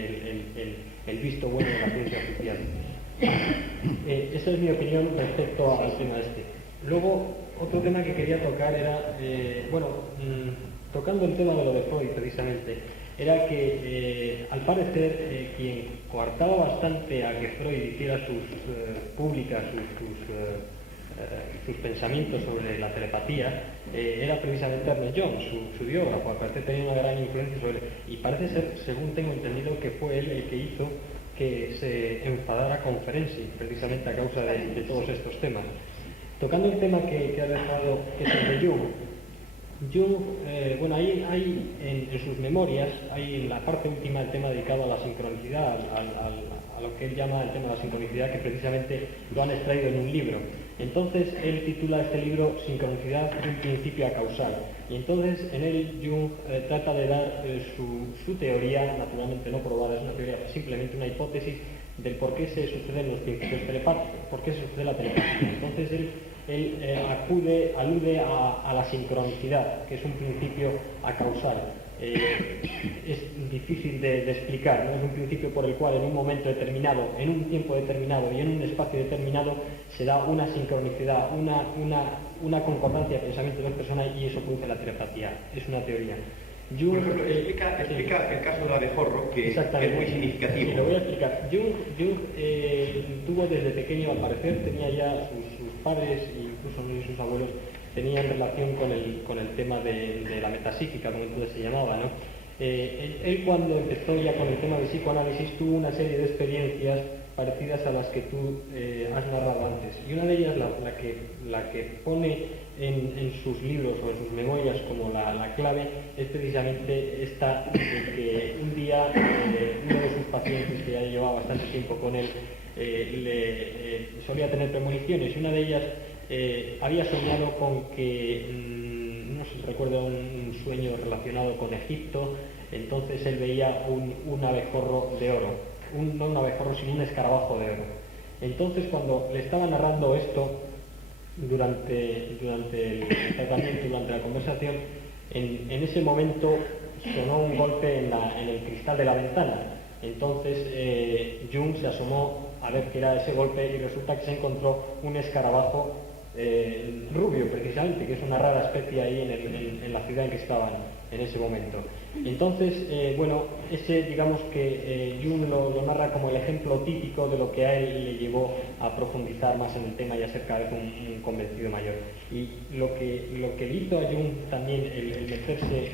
el visto bueno de la ciencia oficial. Esa es mi opinión respecto al tema este. Luego, otro tema que quería tocar era, tocando el tema de lo de Freud precisamente, era que al parecer quien coartaba bastante a que Freud hiciera públicas sus pensamientos sobre la telepatía era precisamente Ernest Jones, su biógrafo. Al parecer tenía una gran influencia sobre él, y parece ser, según tengo entendido, que fue él el que hizo que se enfadara con Ferenczi, precisamente a causa de todos estos temas. Tocando el tema que ha dejado, que es el de Jung, hay en sus memorias, hay en la parte última el tema dedicado a la sincronicidad, a lo que él llama el tema de la sincronicidad, que precisamente lo han extraído en un libro. Entonces él titula este libro Sincronicidad, un principio a causal. Y entonces en él Jung trata de dar su teoría, naturalmente no probada, es una teoría, simplemente una hipótesis del por qué se suceden los principios telepáticos, por qué se sucede la telepatía. Entonces él alude a la sincronicidad, que es un principio a causal. Es difícil de explicar, ¿no? Es un principio por el cual en un momento determinado, en un tiempo determinado y en un espacio determinado se da una sincronicidad, una concordancia de pensamiento de dos personas, y eso produce la telepatía. Es una teoría. Por ejemplo, explica el caso de la abejorro, que es muy significativo. Sí, lo voy a explicar. Jung tuvo desde pequeño, al parecer, tenía ya sus padres e incluso sus abuelos tenían relación con el tema de la metapsíquica, como entonces se llamaba, ¿no? Él cuando empezó ya con el tema del psicoanálisis tuvo una serie de experiencias parecidas a las que tú has narrado antes, y una de ellas, la que pone en sus libros o en sus memorias como la clave, es precisamente esta de que un día uno de sus pacientes, que ya llevaba bastante tiempo con él, solía tener premoniciones, y una de ellas había soñado con que, no sé, recuerdo un sueño relacionado con Egipto. Entonces él veía un abejorro de oro, no un abejorro, sino un escarabajo de oro. Entonces, cuando le estaba narrando esto durante el tratamiento, durante la conversación, en ese momento sonó un golpe en el cristal de la ventana. Entonces Jung se asomó a ver qué era ese golpe, y resulta que se encontró un escarabajo rubio, precisamente, que es una rara especie ahí en la ciudad en que estaban en ese momento. Entonces, digamos que Jung lo narra como el ejemplo típico de lo que a él le llevó a profundizar más en el tema y a ser cada vez un convencido mayor. Y lo que le hizo a Jung también el meterse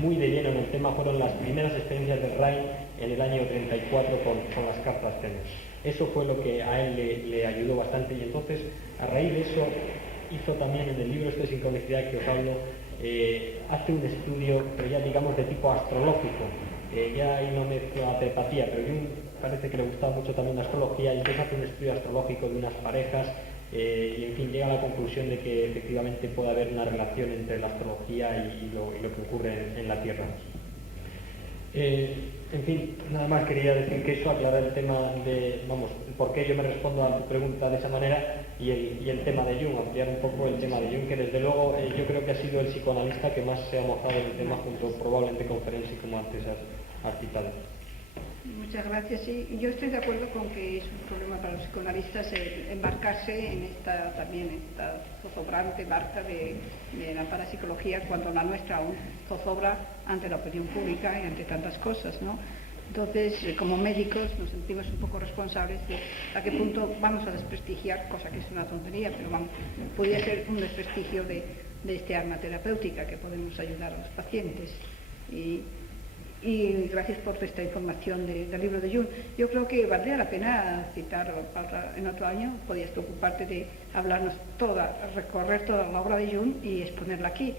muy de lleno en el tema fueron las primeras experiencias de Rhein en el año 34 con las cartas tenues. Eso fue lo que a él le ayudó bastante, y entonces, a raíz de eso, hizo también en el libro este Sincronicidad que os hablo, hace un estudio, pero ya digamos de tipo astrológico, ya hay una mezcla telepatía, pero Jung parece que le gustaba mucho también la astrología y entonces hace un estudio astrológico de unas parejas y en fin llega a la conclusión de que efectivamente puede haber una relación entre la astrología y lo que ocurre en la Tierra. En fin, nada más quería decir que eso, aclarar el tema de, vamos, por qué yo me respondo a tu pregunta de esa manera y el tema de Jung, ampliar un poco el tema de Jung, que desde luego yo creo que ha sido el psicoanalista que más se ha mojado en el tema junto probablemente con Ferenczi, como antes has citado. Muchas gracias. Sí, yo estoy de acuerdo con que es un problema para los psicoanalistas embarcarse en esta zozobrante barca de la parapsicología, cuando la nuestra aún zozobra ante la opinión pública y ante tantas cosas, ¿no? Entonces, como médicos nos sentimos un poco responsables de a qué punto vamos a desprestigiar, cosa que es una tontería, pero vamos, podría ser un desprestigio de este arma terapéutica que podemos ayudar a los pacientes. Y gracias por esta información del libro de Jung. Yo creo que valdría la pena citar en otro año, podías ocuparte de hablarnos recorrer toda la obra de Jung y exponerla aquí.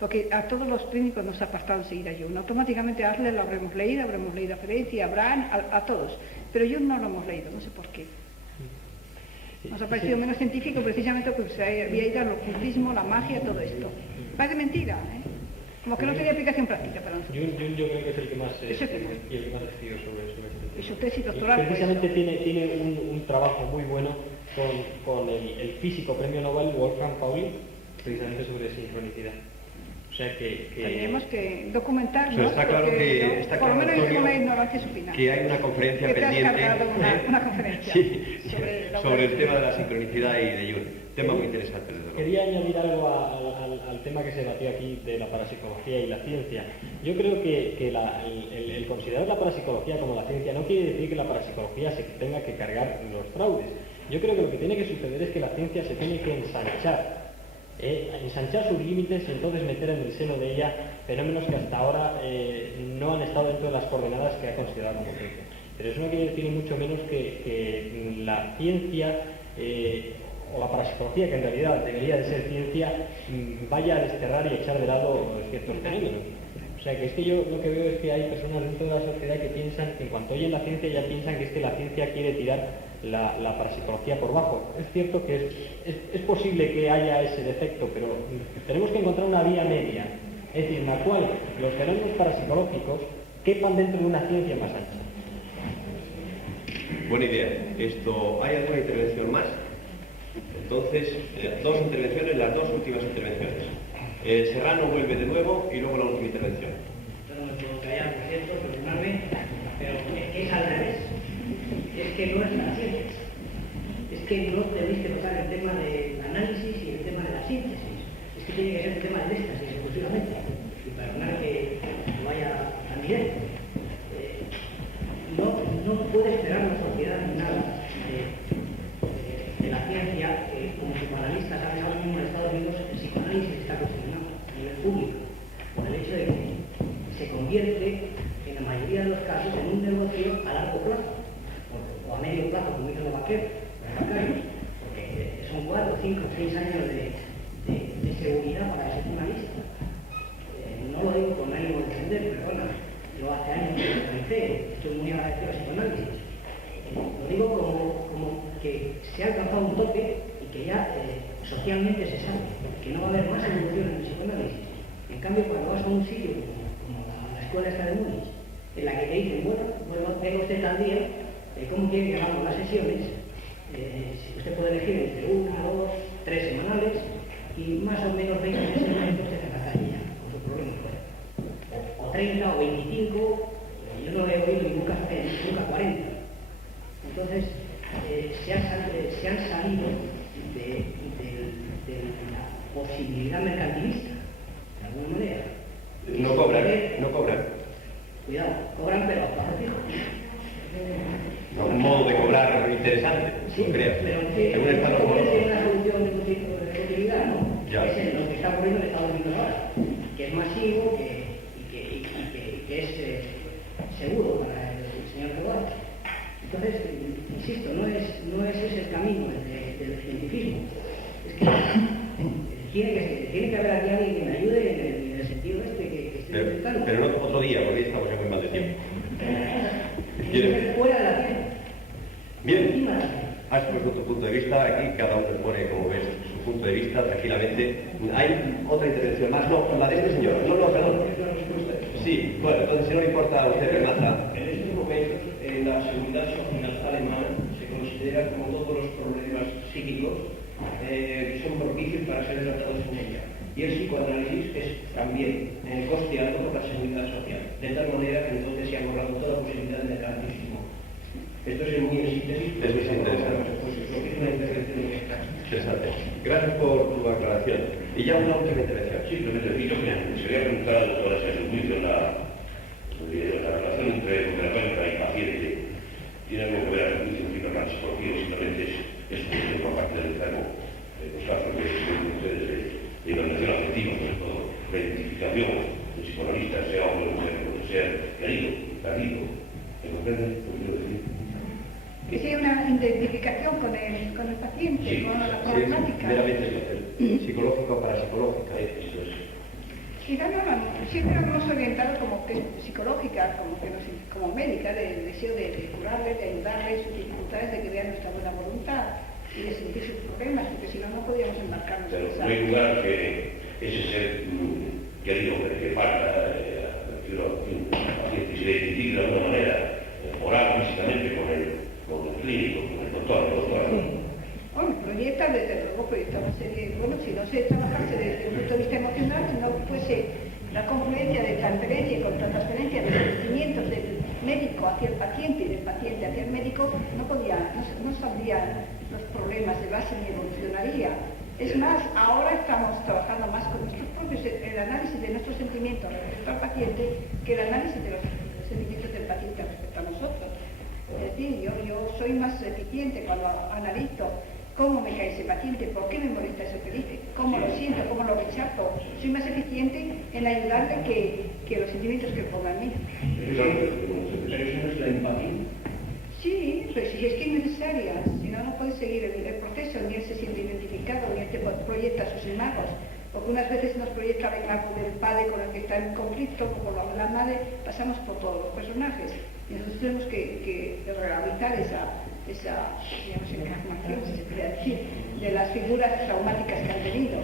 Porque a todos los clínicos nos ha pasado enseguida Jung. Automáticamente a Adler lo habremos leído a Ferenczi, a Abraham, a todos. Pero Jung no lo hemos leído, no sé por qué. Nos ha parecido menos científico precisamente porque se había ido al ocultismo, la magia, todo esto. Parece mentira, ¿eh? Como que no tenía aplicación práctica para nosotros. Jung yo creo que es el que más decidió sobre este tema. Y su tesis doctoral. Precisamente tiene un trabajo muy bueno con el físico premio Nobel Wolfgang Pauli, precisamente sobre sincronicidad. O sea que tenemos que documentarnos. Está claro que está por lo menos Antonio, es una ignorancia supina. que hay una conferencia que pendiente. Te has cargado una conferencia sí, sobre el tema de la sincronicidad. sincronicidad y de Jung. Tema muy interesante, desde luego. Quería añadir algo al tema que se debatió aquí de la parapsicología y la ciencia. Yo creo que el considerar la parapsicología como la ciencia no quiere decir que la parapsicología se tenga que cargar los fraudes. Yo creo que lo que tiene que suceder es que la ciencia se tiene que ensanchar sus límites y entonces meter en el seno de ella fenómenos que hasta ahora no han estado dentro de las coordenadas que ha considerado como ciencia. Pero eso no quiere decir ni mucho menos que la ciencia o la parapsicología, que en realidad debería de ser ciencia, vaya a desterrar y echar de lado ciertos fenómenos. O sea que es que yo lo que veo es que hay personas dentro de la sociedad que piensan, que en cuanto oyen la ciencia ya piensan que es que la ciencia quiere tirar la parapsicología por bajo. Es cierto que es posible que haya ese defecto, pero tenemos que encontrar una vía media, es decir, en la cual los fenómenos parapsicológicos quepan dentro de una ciencia más ancha. Buena idea. ¿Hay alguna intervención más? Entonces, dos intervenciones, las dos últimas intervenciones. Serrano vuelve de nuevo y luego la última intervención. Yo no me puedo callar, por cierto, perdonadme, pero es al revés. Es que no es la ciencia. Es que no tenéis que pasar el tema del análisis y el tema de la síntesis. Es que tiene que ser el tema del éxtasis exclusivamente. Y perdonad que vaya tan directo. No puede esperar la sociedad nada de la ciencia, que como psicoanalistas saben ahora mismo en Estados Unidos el psicoanálisis está cuestionado a nivel público por el hecho de que se convierte en la mayoría de los casos en un negocio a largo plazo o a medio plazo, como dicen los vaqueros, porque son 4, 5, 6 años de seguridad para el psicoanalista. No lo digo con ánimo de defender, perdona, yo hace años que lo comencé, estoy muy agradecido al psicoanálisis. Lo digo como que se ha alcanzado un tope y que ya socialmente se sabe que no va a haber más evolución en el psicoanálisis. En cambio, cuando vas a un sitio como la escuela esta de Múnich, en la que te dicen, bueno, venga usted tal día, ¿cómo quiere que hagamos las sesiones? Si usted puede elegir entre 1, 2, 3 semanales y más o menos 20 sesiones, entonces en la calle ya, con su problema fuera. O 30 o 25, yo no le he oído nunca 40. Entonces, se han salido de la posibilidad mercantilista, de alguna manera. No cobran. Cuidado, cobran pero a plazo fijo. Un modo de cobrar interesante, Sí, creo. pero En un estado como tiene una solución de utilidad, ¿no? Ya. Es lo que está ocurriendo en Estados Unidos ahora, que es masivo y que es seguro para el señor Cobol. Entonces, insisto, no es ese el camino del cientifismo. Es que tiene que haber aquí alguien que me ayude en el sentido que esté Pero no otro día, porque hoy estamos ya muy mal de tiempo. ¿Quieren? Fuera de la tienda. Bien, has puesto tu punto de vista, aquí cada uno pone, como ves, su punto de vista tranquilamente. ¿Hay otra intervención más? No, la de este señor. No, perdón. Sí, bueno, entonces si no le importa a usted que mata. En estos momentos, la seguridad social alemana se considera como todos los problemas psíquicos son propicios para ser tratados con ella. Y el psicoanálisis es también costeado por la seguridad social, de tal manera que entonces se ha borrado toda posibilidad de garantismo. Esto es muy en síntesis. Es muy interesante. Pues lo que es una intervención Interesante. Gracias por tu aclaración. Y ya una última intervención. Simplemente digo que se voy a preguntar a la doctora si a su juicio la relación entre terapeuta y paciente tiene algo que ver a su juicio con la psicología o simplemente es un juicio por parte del enfermo. Los casos que ustedes de evaluación afectiva, sobre todo, la identificación del psicoanalista, sea hombre o mujer, o sea querido, perdido. ¿Me comprenden lo que quiero decir? Que sea una identificación con el paciente, Sí, con la sí, problemática. meramente psicológico para psicológica. Eso es. Quizá siempre nos hemos orientado como que psicológica, como médica, del deseo de curarle, de ayudarle, sus dificultades, de que vea nuestra buena voluntad y de sentir sus problemas, porque si no, no podíamos embarcarnos Pero en esa. no hay lugar que ese ser querido que falta, refiero a paciente, se identifique de alguna manera, oral físicamente con el clínico, con el doctor. Bueno, proyecta, desde luego, proyecta una serie, bueno, si no se trabajase desde el punto de vista emocional, si no fuese la confluencia de transferencia y contratransferencia de los sentimientos del médico hacia el paciente y del paciente hacia el médico, no saldrían los problemas de base ni evolucionaría. Es más, ahora estamos trabajando más con nuestros propios, el análisis de nuestros sentimientos respecto al paciente que el análisis de los sentimientos del paciente respecto a nosotros. Es decir, yo soy más eficiente cuando analizo cómo me cae ese paciente, por qué me molesta eso que dice, cómo lo siento, cómo lo rechazo. Soy más eficiente en ayudarle que los sentimientos que pongan en mí. Pero eso no es la empatía. Sí, pero si es que es necesaria, si no, no puede seguir el proceso, ni él se siente identificado, ni él te proyecta sus imagos. Porque unas veces nos proyecta la imagen del padre con el que está en conflicto, o con la madre, pasamos por todos los personajes. Y nosotros tenemos que realizar esa digamos, encarnación, si se puede decir, de las figuras traumáticas que han tenido.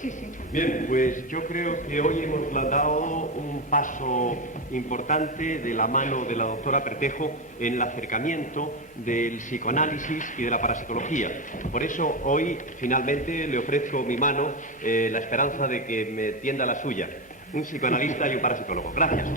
Sí. Bien, pues yo creo que hoy hemos dado un paso importante de la mano de la doctora Pretejo en el acercamiento del psicoanálisis y de la parapsicología. Por eso hoy finalmente le ofrezco mi mano, la esperanza de que me tienda la suya. Un psicoanalista y un parapsicólogo. Gracias.